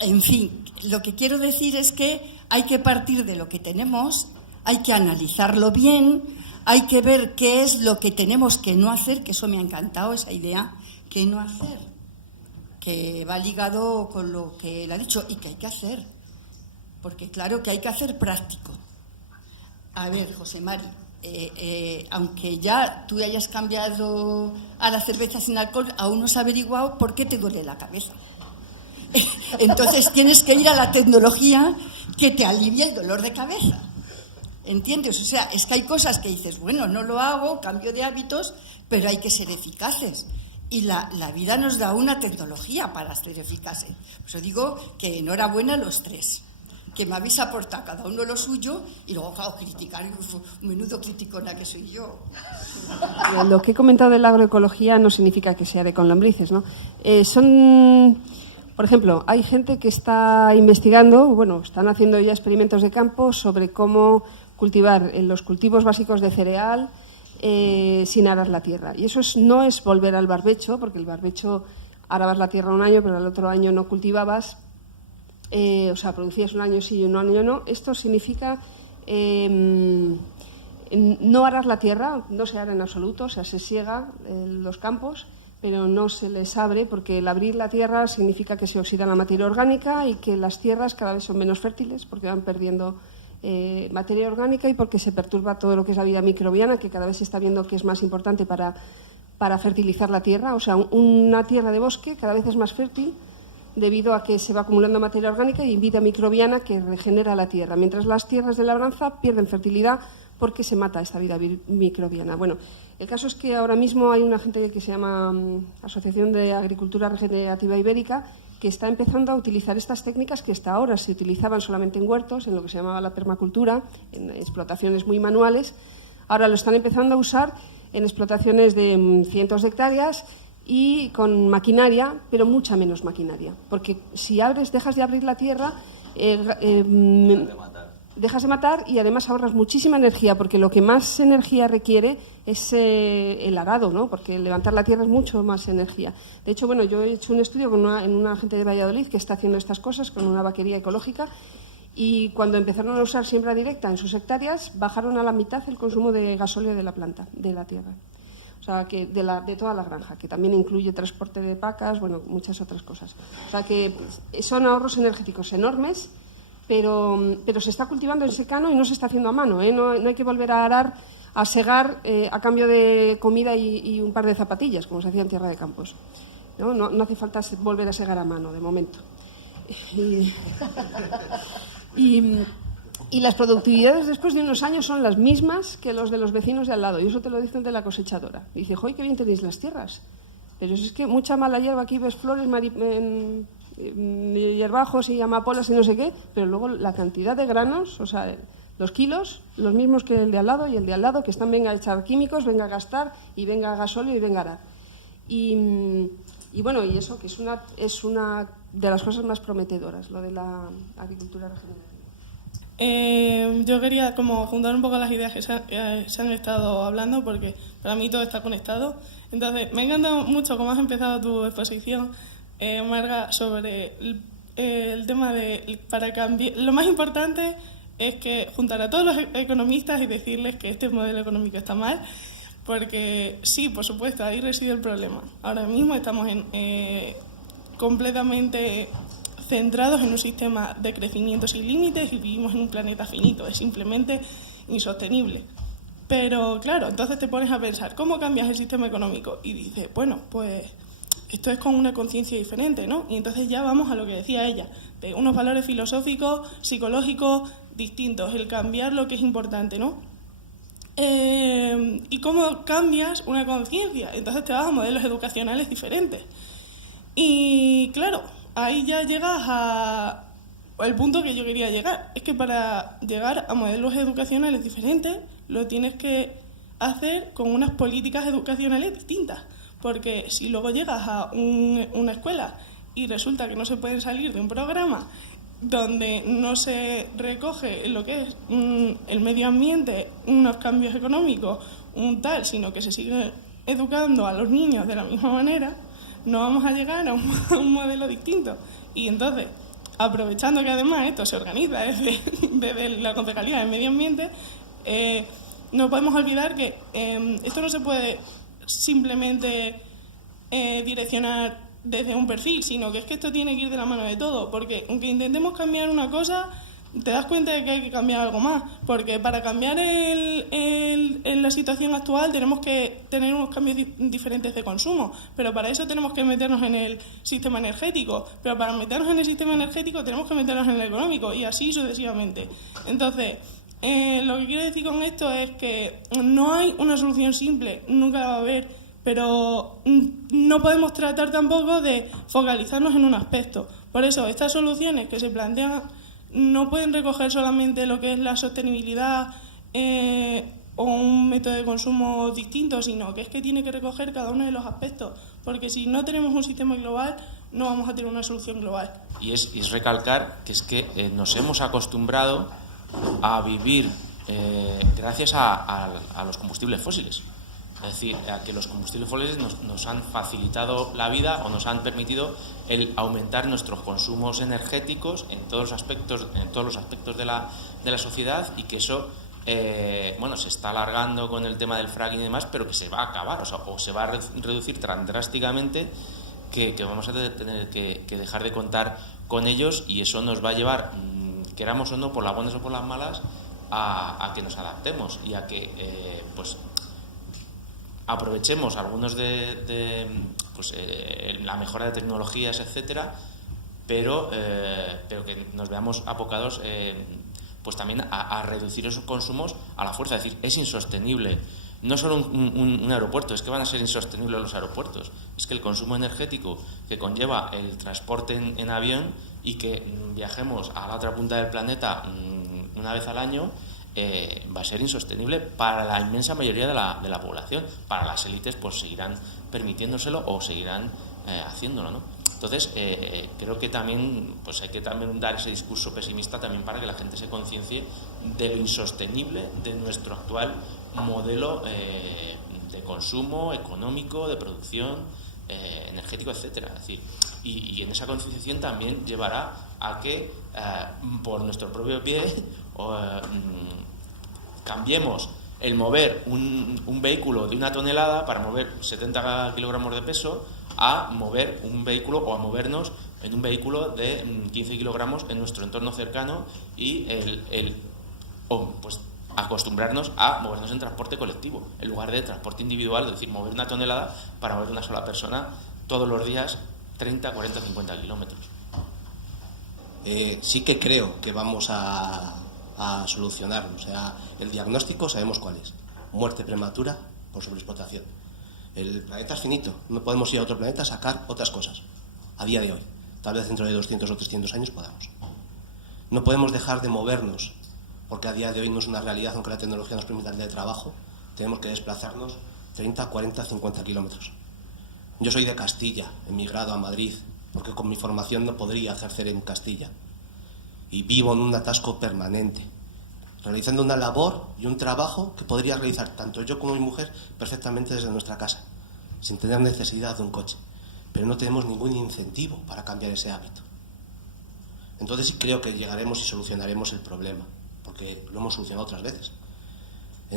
En fin, lo que quiero decir es que hay que partir de lo que tenemos, hay que analizarlo bien, hay que ver qué es lo que tenemos que no hacer, que eso me ha encantado, esa idea, que no hacer, que va ligado con lo que él ha dicho y que hay que hacer, porque claro que hay que hacer práctico. A ver, José Mari, aunque ya tú hayas cambiado a la cerveza sin alcohol, aún no has averiguado por qué te duele la cabeza. Entonces tienes que ir a la tecnología que te alivie el dolor de cabeza. ¿Entiendes? O sea, es que hay cosas que dices, bueno, no lo hago, cambio de hábitos, pero hay que ser eficaces. Y la vida nos da una tecnología para ser eficaces. Por eso digo que enhorabuena a los 3. Que me habéis aportado cada uno lo suyo y luego, claro, criticar, menudo criticona que soy yo. Lo que he comentado de la agroecología no significa que sea de con lombrices, ¿no? Por ejemplo, hay gente que está investigando, bueno, están haciendo ya experimentos de campo sobre cómo cultivar en los cultivos básicos de cereal sin arar la tierra. Y eso no es volver al barbecho, porque el barbecho arabas la tierra un año, pero al otro año no cultivabas. O sea, producías un año sí y un año no. Esto significa no arar la tierra, no se ara en absoluto, o sea, se siega los campos, pero no se les abre, porque el abrir la tierra significa que se oxida la materia orgánica y que las tierras cada vez son menos fértiles porque van perdiendo materia orgánica y porque se perturba todo lo que es la vida microbiana, que cada vez se está viendo que es más importante para fertilizar la tierra. O sea, una tierra de bosque cada vez es más fértil debido a que se va acumulando materia orgánica y vida microbiana que regenera la tierra, mientras las tierras de labranza pierden fertilidad porque se mata esta vida microbiana. Bueno, el caso es que ahora mismo hay una gente que se llama Asociación de Agricultura Regenerativa Ibérica que está empezando a utilizar estas técnicas que hasta ahora se utilizaban solamente en huertos, en lo que se llamaba la permacultura, en explotaciones muy manuales. Ahora lo están empezando a usar en explotaciones de cientos de hectáreas y con maquinaria, pero mucha menos maquinaria. Porque si dejas de abrir la tierra, dejas de matar y además ahorras muchísima energía, porque lo que más energía requiere es el arado, ¿no? Porque levantar la tierra es mucho más energía. De hecho, bueno, yo he hecho un estudio en una gente de Valladolid que está haciendo estas cosas con una vaquería ecológica y cuando empezaron a usar siembra directa en sus hectáreas, bajaron a la mitad el consumo de gasóleo de la planta, de la tierra. O sea, que de toda la granja, que también incluye transporte de vacas, bueno, muchas otras cosas. O sea, que son ahorros energéticos enormes, pero se está cultivando en secano y no se está haciendo a mano, ¿eh? No hay que volver a arar, a segar a cambio de comida y un par de zapatillas, como se hacía en Tierra de Campos. No hace falta volver a segar a mano, de momento. Y las productividades después de unos años son las mismas que los de los vecinos de al lado. Y eso te lo dicen de la cosechadora. Dice, ¡joy, qué bien tenéis las tierras! Pero es que mucha mala hierba, aquí ves flores hierbajos y amapolas y no sé qué, pero luego la cantidad de granos, o sea, los kilos, los mismos que el de al lado y el de al lado, que están venga a echar químicos, venga a gastar y venga a gasóleo y venga a arar. Y bueno, y eso que es una de las cosas más prometedoras, lo de la agricultura regenerativa. Yo quería como juntar un poco las ideas que se han estado hablando, porque para mí todo está conectado. Entonces, me ha encantado mucho cómo has empezado tu exposición, Marga, sobre el tema de para cambiar. Lo más importante es que juntar a todos los economistas y decirles que este modelo económico está mal, porque sí, por supuesto, ahí reside el problema. Ahora mismo estamos completamente centrados en un sistema de crecimiento sin límites y vivimos en un planeta finito, es simplemente insostenible. Pero claro, entonces te pones a pensar, ¿cómo cambias el sistema económico? Y dices, bueno, pues esto es con una conciencia diferente, ¿no? Y entonces ya vamos a lo que decía ella, de unos valores filosóficos, psicológicos distintos, el cambiar lo que es importante, ¿no? ¿Y cómo cambias una conciencia? Entonces te vas a modelos educacionales diferentes. Y claro, ahí ya llegas al punto que yo quería llegar. Es que para llegar a modelos educacionales diferentes lo tienes que hacer con unas políticas educacionales distintas. Porque si luego llegas a una escuela y resulta que no se pueden salir de un programa donde no se recoge lo que es el medio ambiente, unos cambios económicos, un tal, sino que se sigue educando a los niños de la misma manera, no vamos a llegar a un modelo distinto. Y entonces, aprovechando que además esto se organiza desde la Concejalía de Medio Ambiente, no podemos olvidar que esto no se puede simplemente direccionar desde un perfil, sino que es que esto tiene que ir de la mano de todo, porque aunque intentemos cambiar una cosa, te das cuenta de que hay que cambiar algo más, porque para cambiar la situación actual tenemos que tener unos cambios diferentes de consumo, pero para eso tenemos que meternos en el sistema energético, pero para meternos en el sistema energético tenemos que meternos en el económico, y así sucesivamente. Entonces, lo que quiero decir con esto es que no hay una solución simple, nunca la va a haber, pero no podemos tratar tampoco de focalizarnos en un aspecto. Por eso, estas soluciones que se plantean no pueden recoger solamente lo que es la sostenibilidad o un método de consumo distinto, sino que es que tiene que recoger cada uno de los aspectos, porque si no tenemos un sistema global, no vamos a tener una solución global. Y es recalcar que es que nos hemos acostumbrado a vivir gracias a los combustibles fósiles. Es decir, a que los combustibles fósiles nos han facilitado la vida o nos han permitido el aumentar nuestros consumos energéticos en todos los aspectos de la sociedad, y que eso se está alargando con el tema del fracking y demás, pero que se va a acabar, o se va a reducir tan drásticamente que vamos a tener que dejar de contar con ellos, y eso nos va a llevar, queramos o no, por las buenas o por las malas, a que nos adaptemos y a que aprovechemos algunos la mejora de tecnologías, etcétera, pero que nos veamos abocados también a reducir esos consumos a la fuerza. Es decir, es insostenible. No solo un aeropuerto, es que van a ser insostenibles los aeropuertos. Es que el consumo energético que conlleva el transporte en avión, y que viajemos a la otra punta del planeta una vez al año, va a ser insostenible para la inmensa mayoría de la población. Para las élites pues seguirán permitiéndoselo o seguirán haciéndolo, ¿no? Entonces creo que también hay que también dar ese discurso pesimista también para que la gente se conciencie de lo insostenible de nuestro actual modelo de consumo económico, de producción energético, etcétera. Es decir, y en esa concienciación también llevará a que por nuestro propio pie cambiemos el mover un vehículo de 1 tonelada para mover 70 kilogramos de peso a mover un vehículo, o a movernos en un vehículo de 15 kilogramos en nuestro entorno cercano, y acostumbrarnos a movernos en transporte colectivo en lugar de transporte individual, es decir, mover 1 tonelada para mover una sola persona todos los días 30, 40, 50 kilómetros. Sí que creo que vamos a solucionarlo. O sea, el diagnóstico sabemos cuál es: muerte prematura por sobreexplotación. El planeta es finito, no podemos ir a otro planeta a sacar otras cosas a día de hoy. tal vez dentro de 200 o 300 años podamos. No podemos dejar de movernos, porque a día de hoy no es una realidad, aunque la tecnología nos permita el teletrabajo, tenemos que desplazarnos 30, 40, 50 kilómetros. Yo soy de Castilla, he emigrado a Madrid, porque con mi formación no podría ejercer en Castilla. Y vivo en un atasco permanente, realizando una labor y un trabajo que podría realizar tanto yo como mi mujer perfectamente desde nuestra casa, sin tener necesidad de un coche. Pero no tenemos ningún incentivo para cambiar ese hábito. Entonces sí creo que llegaremos y solucionaremos el problema, porque lo hemos solucionado otras veces.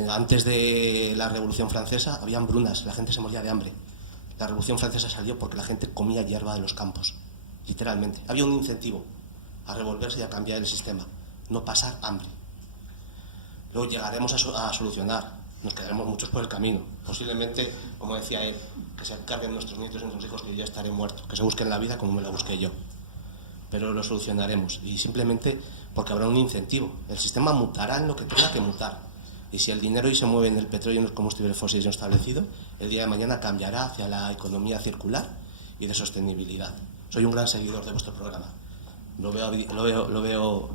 Antes de la Revolución Francesa había hambrunas, la gente se moría de hambre. La Revolución Francesa salió porque la gente comía hierba de los campos, literalmente. Había un incentivo a revolverse y a cambiar el sistema, no pasar hambre. Luego llegaremos a solucionar, nos quedaremos muchos por el camino. Posiblemente, como decía él, que se encarguen nuestros nietos y nuestros hijos, que yo ya estaré muerto, que se busquen la vida como me la busqué yo. Pero lo solucionaremos, y simplemente porque habrá un incentivo. El sistema mutará en lo que tenga que mutar. Y si el dinero hoy se mueve en el petróleo y en los combustibles fósiles no establecido, el día de mañana cambiará hacia la economía circular y de sostenibilidad. Soy un gran seguidor de vuestro programa. Lo veo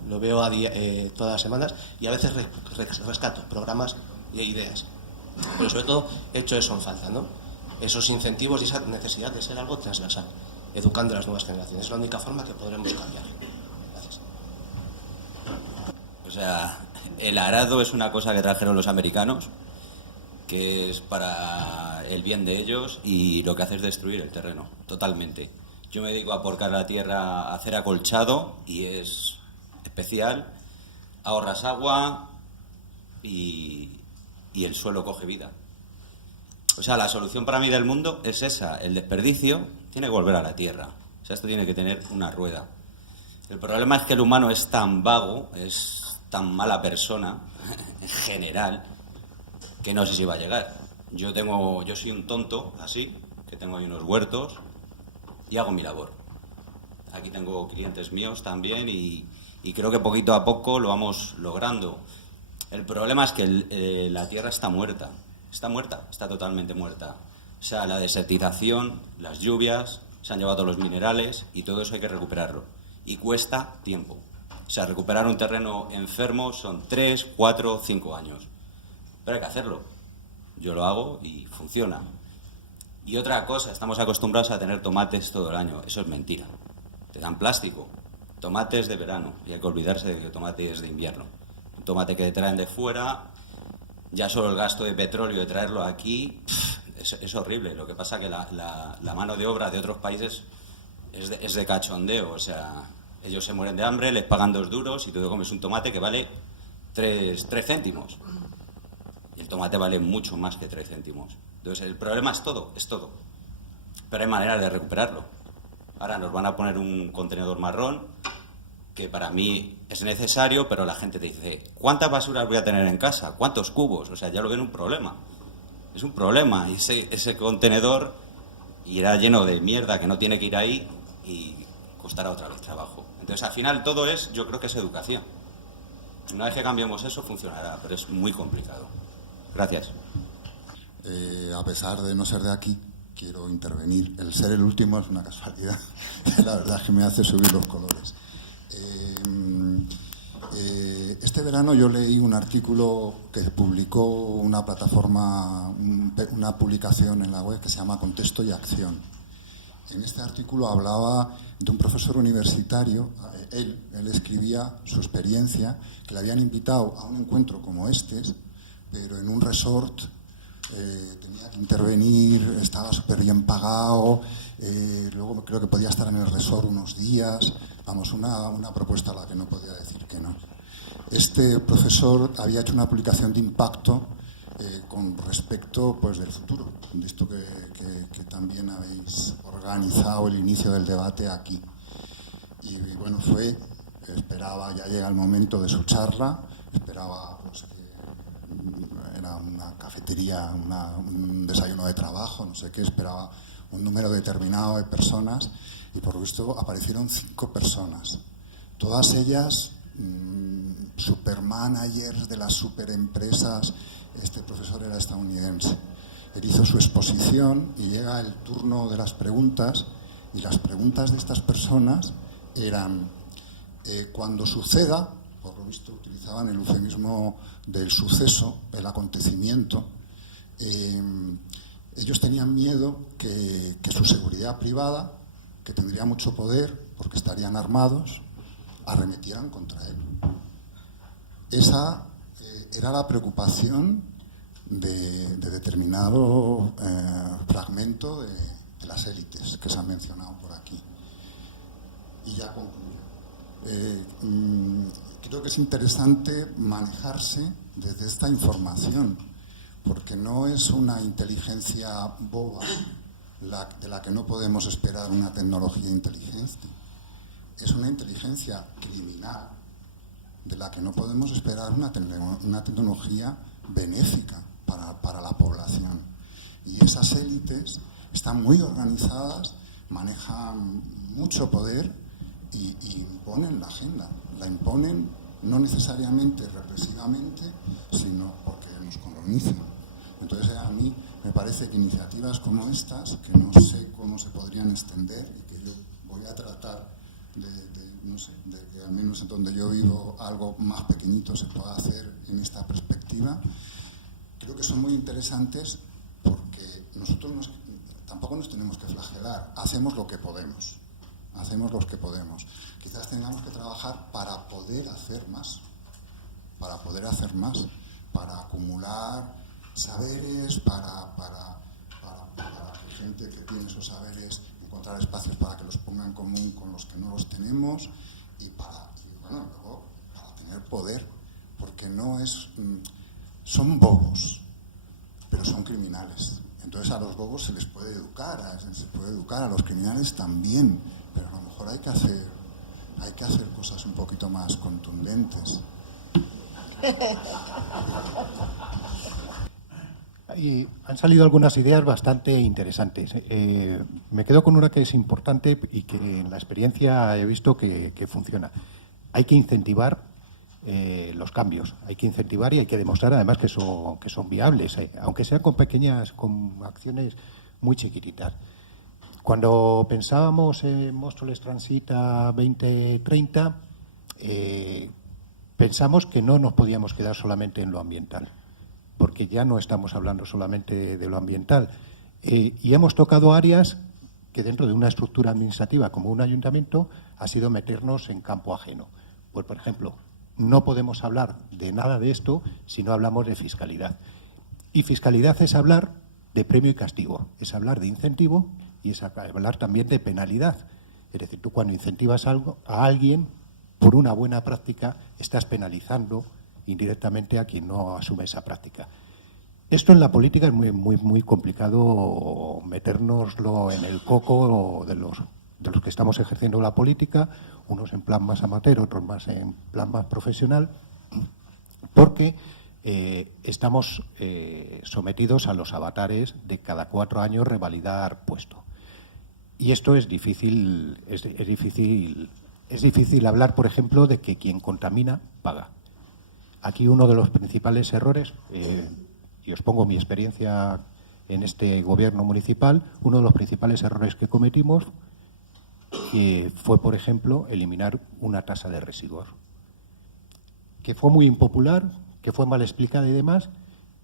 todas las semanas, y a veces rescato programas e ideas. Pero sobre todo he hecho eso en falta, ¿no? Esos incentivos y esa necesidad de ser algo transversal, educando a las nuevas generaciones. Es la única forma que podremos cambiar. Gracias. O sea, el arado es una cosa que trajeron los americanos, que es para el bien de ellos, y lo que hace es destruir el terreno, totalmente. Yo me dedico a porcar la tierra, a hacer acolchado, y es especial. Ahorras agua y el suelo coge vida. O sea, la solución para mí del mundo es esa. El desperdicio tiene que volver a la tierra. O sea, esto tiene que tener una rueda. El problema es que el humano es tan vago, es tan mala persona, en general, que no sé si va a llegar. Yo soy un tonto, así, que tengo ahí unos huertos y hago mi labor. Aquí tengo clientes míos también, y creo que poquito a poco lo vamos logrando. El problema es que la tierra está muerta. Está muerta, está totalmente muerta. O sea, la desertización, las lluvias, se han llevado los minerales, y todo eso hay que recuperarlo. Y cuesta tiempo. O sea, recuperar un terreno enfermo son 3, 4, 5 años. Pero hay que hacerlo. Yo lo hago y funciona. Y otra cosa, estamos acostumbrados a tener tomates todo el año. Eso es mentira. Te dan plástico. Tomates de verano. Y hay que olvidarse de que tomate es de invierno. Un tomate que te traen de fuera, ya solo el gasto de petróleo de traerlo aquí, es horrible. Lo que pasa que la mano de obra de otros países es de cachondeo. O sea, ellos se mueren de hambre, les pagan 2 duros y tú te comes un tomate que vale 3 céntimos. Y el tomate vale mucho más que 3 céntimos. Entonces el problema es todo. Pero hay maneras de recuperarlo. Ahora nos van a poner un contenedor marrón, que para mí es necesario, pero la gente te dice, ¿cuántas basuras voy a tener en casa? ¿Cuántos cubos? O sea, ya lo ven un problema. Es un problema. Y ese contenedor irá lleno de mierda que no tiene que ir ahí, y costará otra vez trabajo. Entonces, al final, todo yo creo que es educación. Una vez que cambiemos eso, funcionará, pero es muy complicado. Gracias. A pesar de no ser de aquí, quiero intervenir. El ser el último es una casualidad. La verdad es que me hace subir los colores. Este verano yo leí un artículo que publicó una plataforma, una publicación en la web que se llama Contexto y Acción. En este artículo hablaba de un profesor universitario. Él escribía su experiencia, que le habían invitado a un encuentro como este, pero en un resort. Tenía que intervenir, estaba súper bien pagado, luego creo que podía estar en el resort unos días. Vamos, una propuesta a la que no podía decir que no. Este profesor había hecho una publicación de impacto con respecto, pues, del futuro, visto que también habéis organizado el inicio del debate aquí. Y bueno, esperaba, ya llega el momento de su charla, esperaba, pues, era una cafetería, un desayuno de trabajo, no sé qué, esperaba un número determinado de personas, y por lo visto aparecieron 5 personas, todas ellas supermanagers de las superempresas. Este profesor era estadounidense. Él hizo su exposición y llega el turno de las preguntas, Y las preguntas de estas personas eran, cuando suceda, por lo visto utilizaban el eufemismo del suceso, el acontecimiento, ellos tenían miedo que su seguridad privada, que tendría mucho poder porque estarían armados, arremetieran contra él. Esa era la preocupación de determinado fragmento de las élites que se han mencionado por aquí. Y ya concluyo. Creo que es interesante manejarse desde esta información, porque no es una inteligencia boba de la que no podemos esperar una tecnología inteligente. Es una inteligencia criminal de la que no podemos esperar una tecnología benéfica para la población. Y esas élites están muy organizadas, manejan mucho poder y imponen la agenda. La imponen no necesariamente represivamente, sino porque nos colonizan. Entonces, a mí me parece que iniciativas como estas, que no sé cómo se podrían extender y que yo voy a tratar de que al menos en donde yo vivo algo más pequeñito se pueda hacer en esta perspectiva, creo que son muy interesantes porque nosotros tampoco nos tenemos que flagelar, hacemos lo que podemos. Quizás tengamos que trabajar para poder hacer más, para acumular saberes, para la gente que tiene esos saberes encontrar espacios para que los ponga en común con los que no los tenemos y luego para tener poder, porque no es... son bobos, pero son criminales. Entonces a los bobos se les puede educar, a los criminales también, pero a lo mejor hay que hacer cosas un poquito más contundentes. Y han salido algunas ideas bastante interesantes. Me quedo con una que es importante y que en la experiencia he visto que funciona. Hay que incentivar los cambios, hay que incentivar y hay que demostrar además que son viables, aunque sean con acciones muy chiquititas. Cuando pensábamos en Móstoles Transita 2030, pensamos que no nos podíamos quedar solamente en lo ambiental, porque ya no estamos hablando solamente de lo ambiental. Y hemos tocado áreas que dentro de una estructura administrativa como un ayuntamiento ha sido meternos en campo ajeno. Pues, por ejemplo, no podemos hablar de nada de esto si no hablamos de fiscalidad. Y fiscalidad es hablar de premio y castigo, es hablar de incentivo y es hablar también de penalidad. Es decir, tú cuando incentivas algo a alguien por una buena práctica, estás penalizando indirectamente a quien no asume esa práctica. Esto en la política es muy complicado metérnoslo en el coco de los que estamos ejerciendo la política, unos en plan más amateur, otros más en plan más profesional, porque estamos sometidos a los avatares de cada 4 años revalidar puesto. Y esto es difícil, es difícil hablar, por ejemplo, de que quien contamina paga. Aquí uno de los principales errores, y os pongo mi experiencia en este gobierno municipal, uno de los principales errores que cometimos fue, por ejemplo, eliminar una tasa de residuos, que fue muy impopular, que fue mal explicada y demás,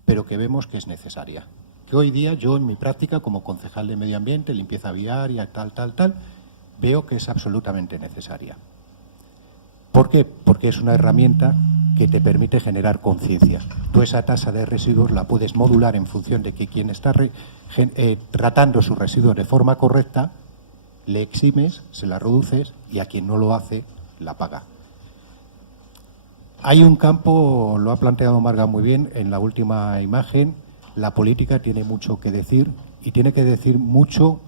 pero que vemos que es necesaria. Que hoy día yo en mi práctica como concejal de medio ambiente, limpieza viaria, tal, veo que es absolutamente necesaria. ¿Por qué? Porque es una herramienta que te permite generar conciencia. Tú esa tasa de residuos la puedes modular en función de que quien está tratando sus residuos de forma correcta, le eximes, se la reduces y a quien no lo hace, la paga. Hay un campo, lo ha planteado Marga muy bien en la última imagen, la política tiene mucho que decir y tiene que decir mucho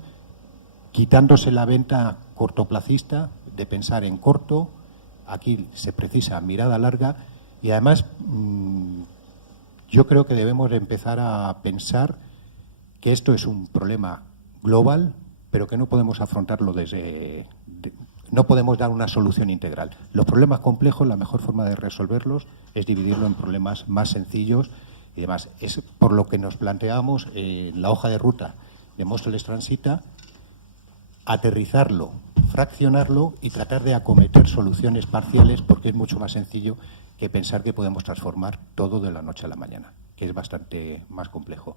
quitándose la venta cortoplacista de pensar en corto. Aquí se precisa mirada larga y además yo creo que debemos empezar a pensar que esto es un problema global, pero que no podemos afrontarlo no podemos dar una solución integral. Los problemas complejos, la mejor forma de resolverlos es dividirlo en problemas más sencillos y demás. Es por lo que nos planteamos en la hoja de ruta de Móstoles Transita aterrizarlo, fraccionarlo y tratar de acometer soluciones parciales, porque es mucho más sencillo que pensar que podemos transformar todo de la noche a la mañana, que es bastante más complejo.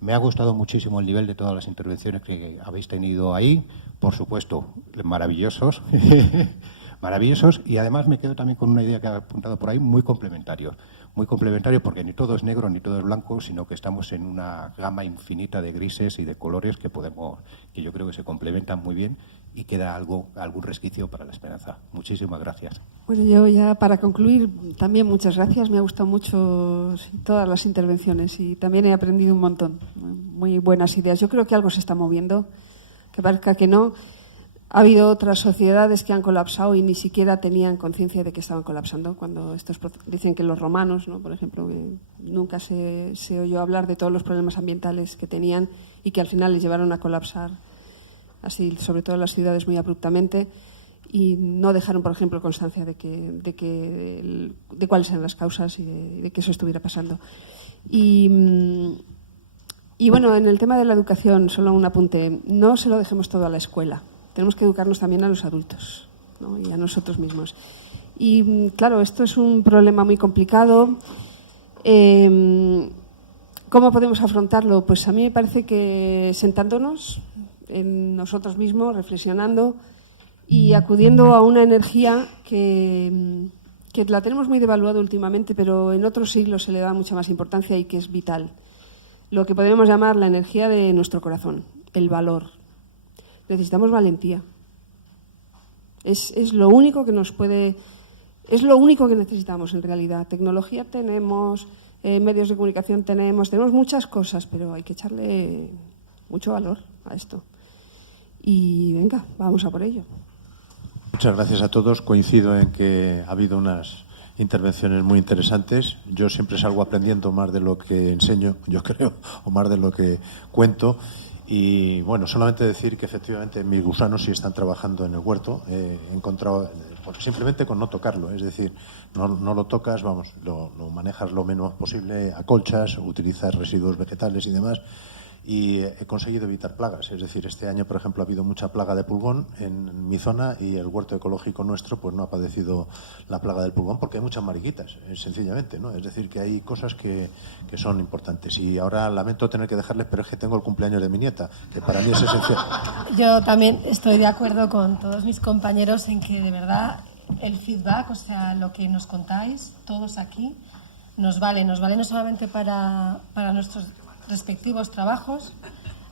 Me ha gustado muchísimo el nivel de todas las intervenciones que habéis tenido ahí, por supuesto, maravillosos, maravillosos, y además me quedo también con una idea que ha apuntado por ahí, muy complementario porque ni todo es negro ni todo es blanco, sino que estamos en una gama infinita de grises y de colores que yo creo que se complementan muy bien y queda algún resquicio para la esperanza. Muchísimas gracias. Bueno, yo ya para concluir, también muchas gracias. Me ha gustado mucho todas las intervenciones y también he aprendido un montón. Muy buenas ideas. Yo creo que algo se está moviendo, que parezca que no. Ha habido otras sociedades que han colapsado y ni siquiera tenían conciencia de que estaban colapsando. Cuando dicen que los romanos, ¿no?, por ejemplo, nunca se oyó hablar de todos los problemas ambientales que tenían y que al final les llevaron a colapsar, así sobre todo en las ciudades, muy abruptamente, y no dejaron, por ejemplo, constancia de cuáles eran las causas y de que eso estuviera pasando. Y bueno, en el tema de la educación, solo un apunte: no se lo dejemos todo a la escuela. Tenemos que educarnos también a los adultos, ¿no?, y a nosotros mismos. Y claro, esto es un problema muy complicado. ¿Cómo podemos afrontarlo? Pues a mí me parece que sentándonos en nosotros mismos, reflexionando y acudiendo a una energía que la tenemos muy devaluada últimamente, pero en otros siglos se le da mucha más importancia y que es vital. Lo que podemos llamar la energía de nuestro corazón, el valor. Necesitamos valentía. Es lo único que nos puede... Es lo único que necesitamos en realidad. Tecnología tenemos, medios de comunicación tenemos muchas cosas, pero hay que echarle mucho valor a esto. Y venga, vamos a por ello. Muchas gracias a todos. Coincido en que ha habido unas intervenciones muy interesantes. Yo siempre salgo aprendiendo más de lo que enseño, yo creo, o más de lo que cuento. Y bueno, solamente decir que efectivamente mis gusanos sí están trabajando en el huerto. He encontrado, simplemente con no tocarlo, es decir, no lo tocas, vamos, lo manejas lo menos posible, acolchas, utilizas residuos vegetales y demás. Y he conseguido evitar plagas, es decir, este año, por ejemplo, ha habido mucha plaga de pulgón en mi zona y el huerto ecológico nuestro pues no ha padecido la plaga del pulgón porque hay muchas mariquitas, sencillamente, ¿no? Es decir, que hay cosas que son importantes. Y ahora lamento tener que dejarles, pero es que tengo el cumpleaños de mi nieta, que para mí es esencial. Yo también estoy de acuerdo con todos mis compañeros en que de verdad el feedback, o sea, lo que nos contáis todos aquí, nos vale no solamente para nuestros respectivos trabajos,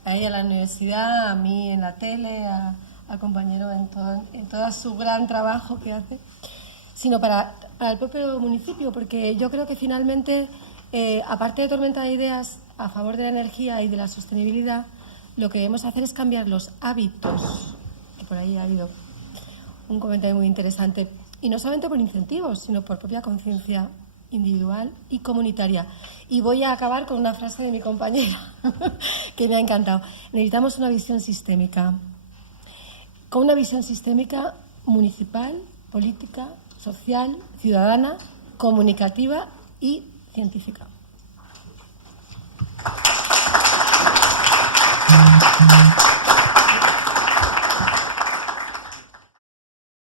a ella en la universidad, a mí en la tele, al compañero en todo su gran trabajo que hace, sino para el propio municipio, porque yo creo que finalmente, aparte de Tormenta de Ideas a favor de la energía y de la sostenibilidad, lo que debemos hacer es cambiar los hábitos, que por ahí ha habido un comentario muy interesante, y no solamente por incentivos, sino por propia conciencia individual y comunitaria. Y voy a acabar con una frase de mi compañera que me ha encantado. Necesitamos una visión sistémica. Con una visión sistémica municipal, política, social, ciudadana, comunicativa y científica.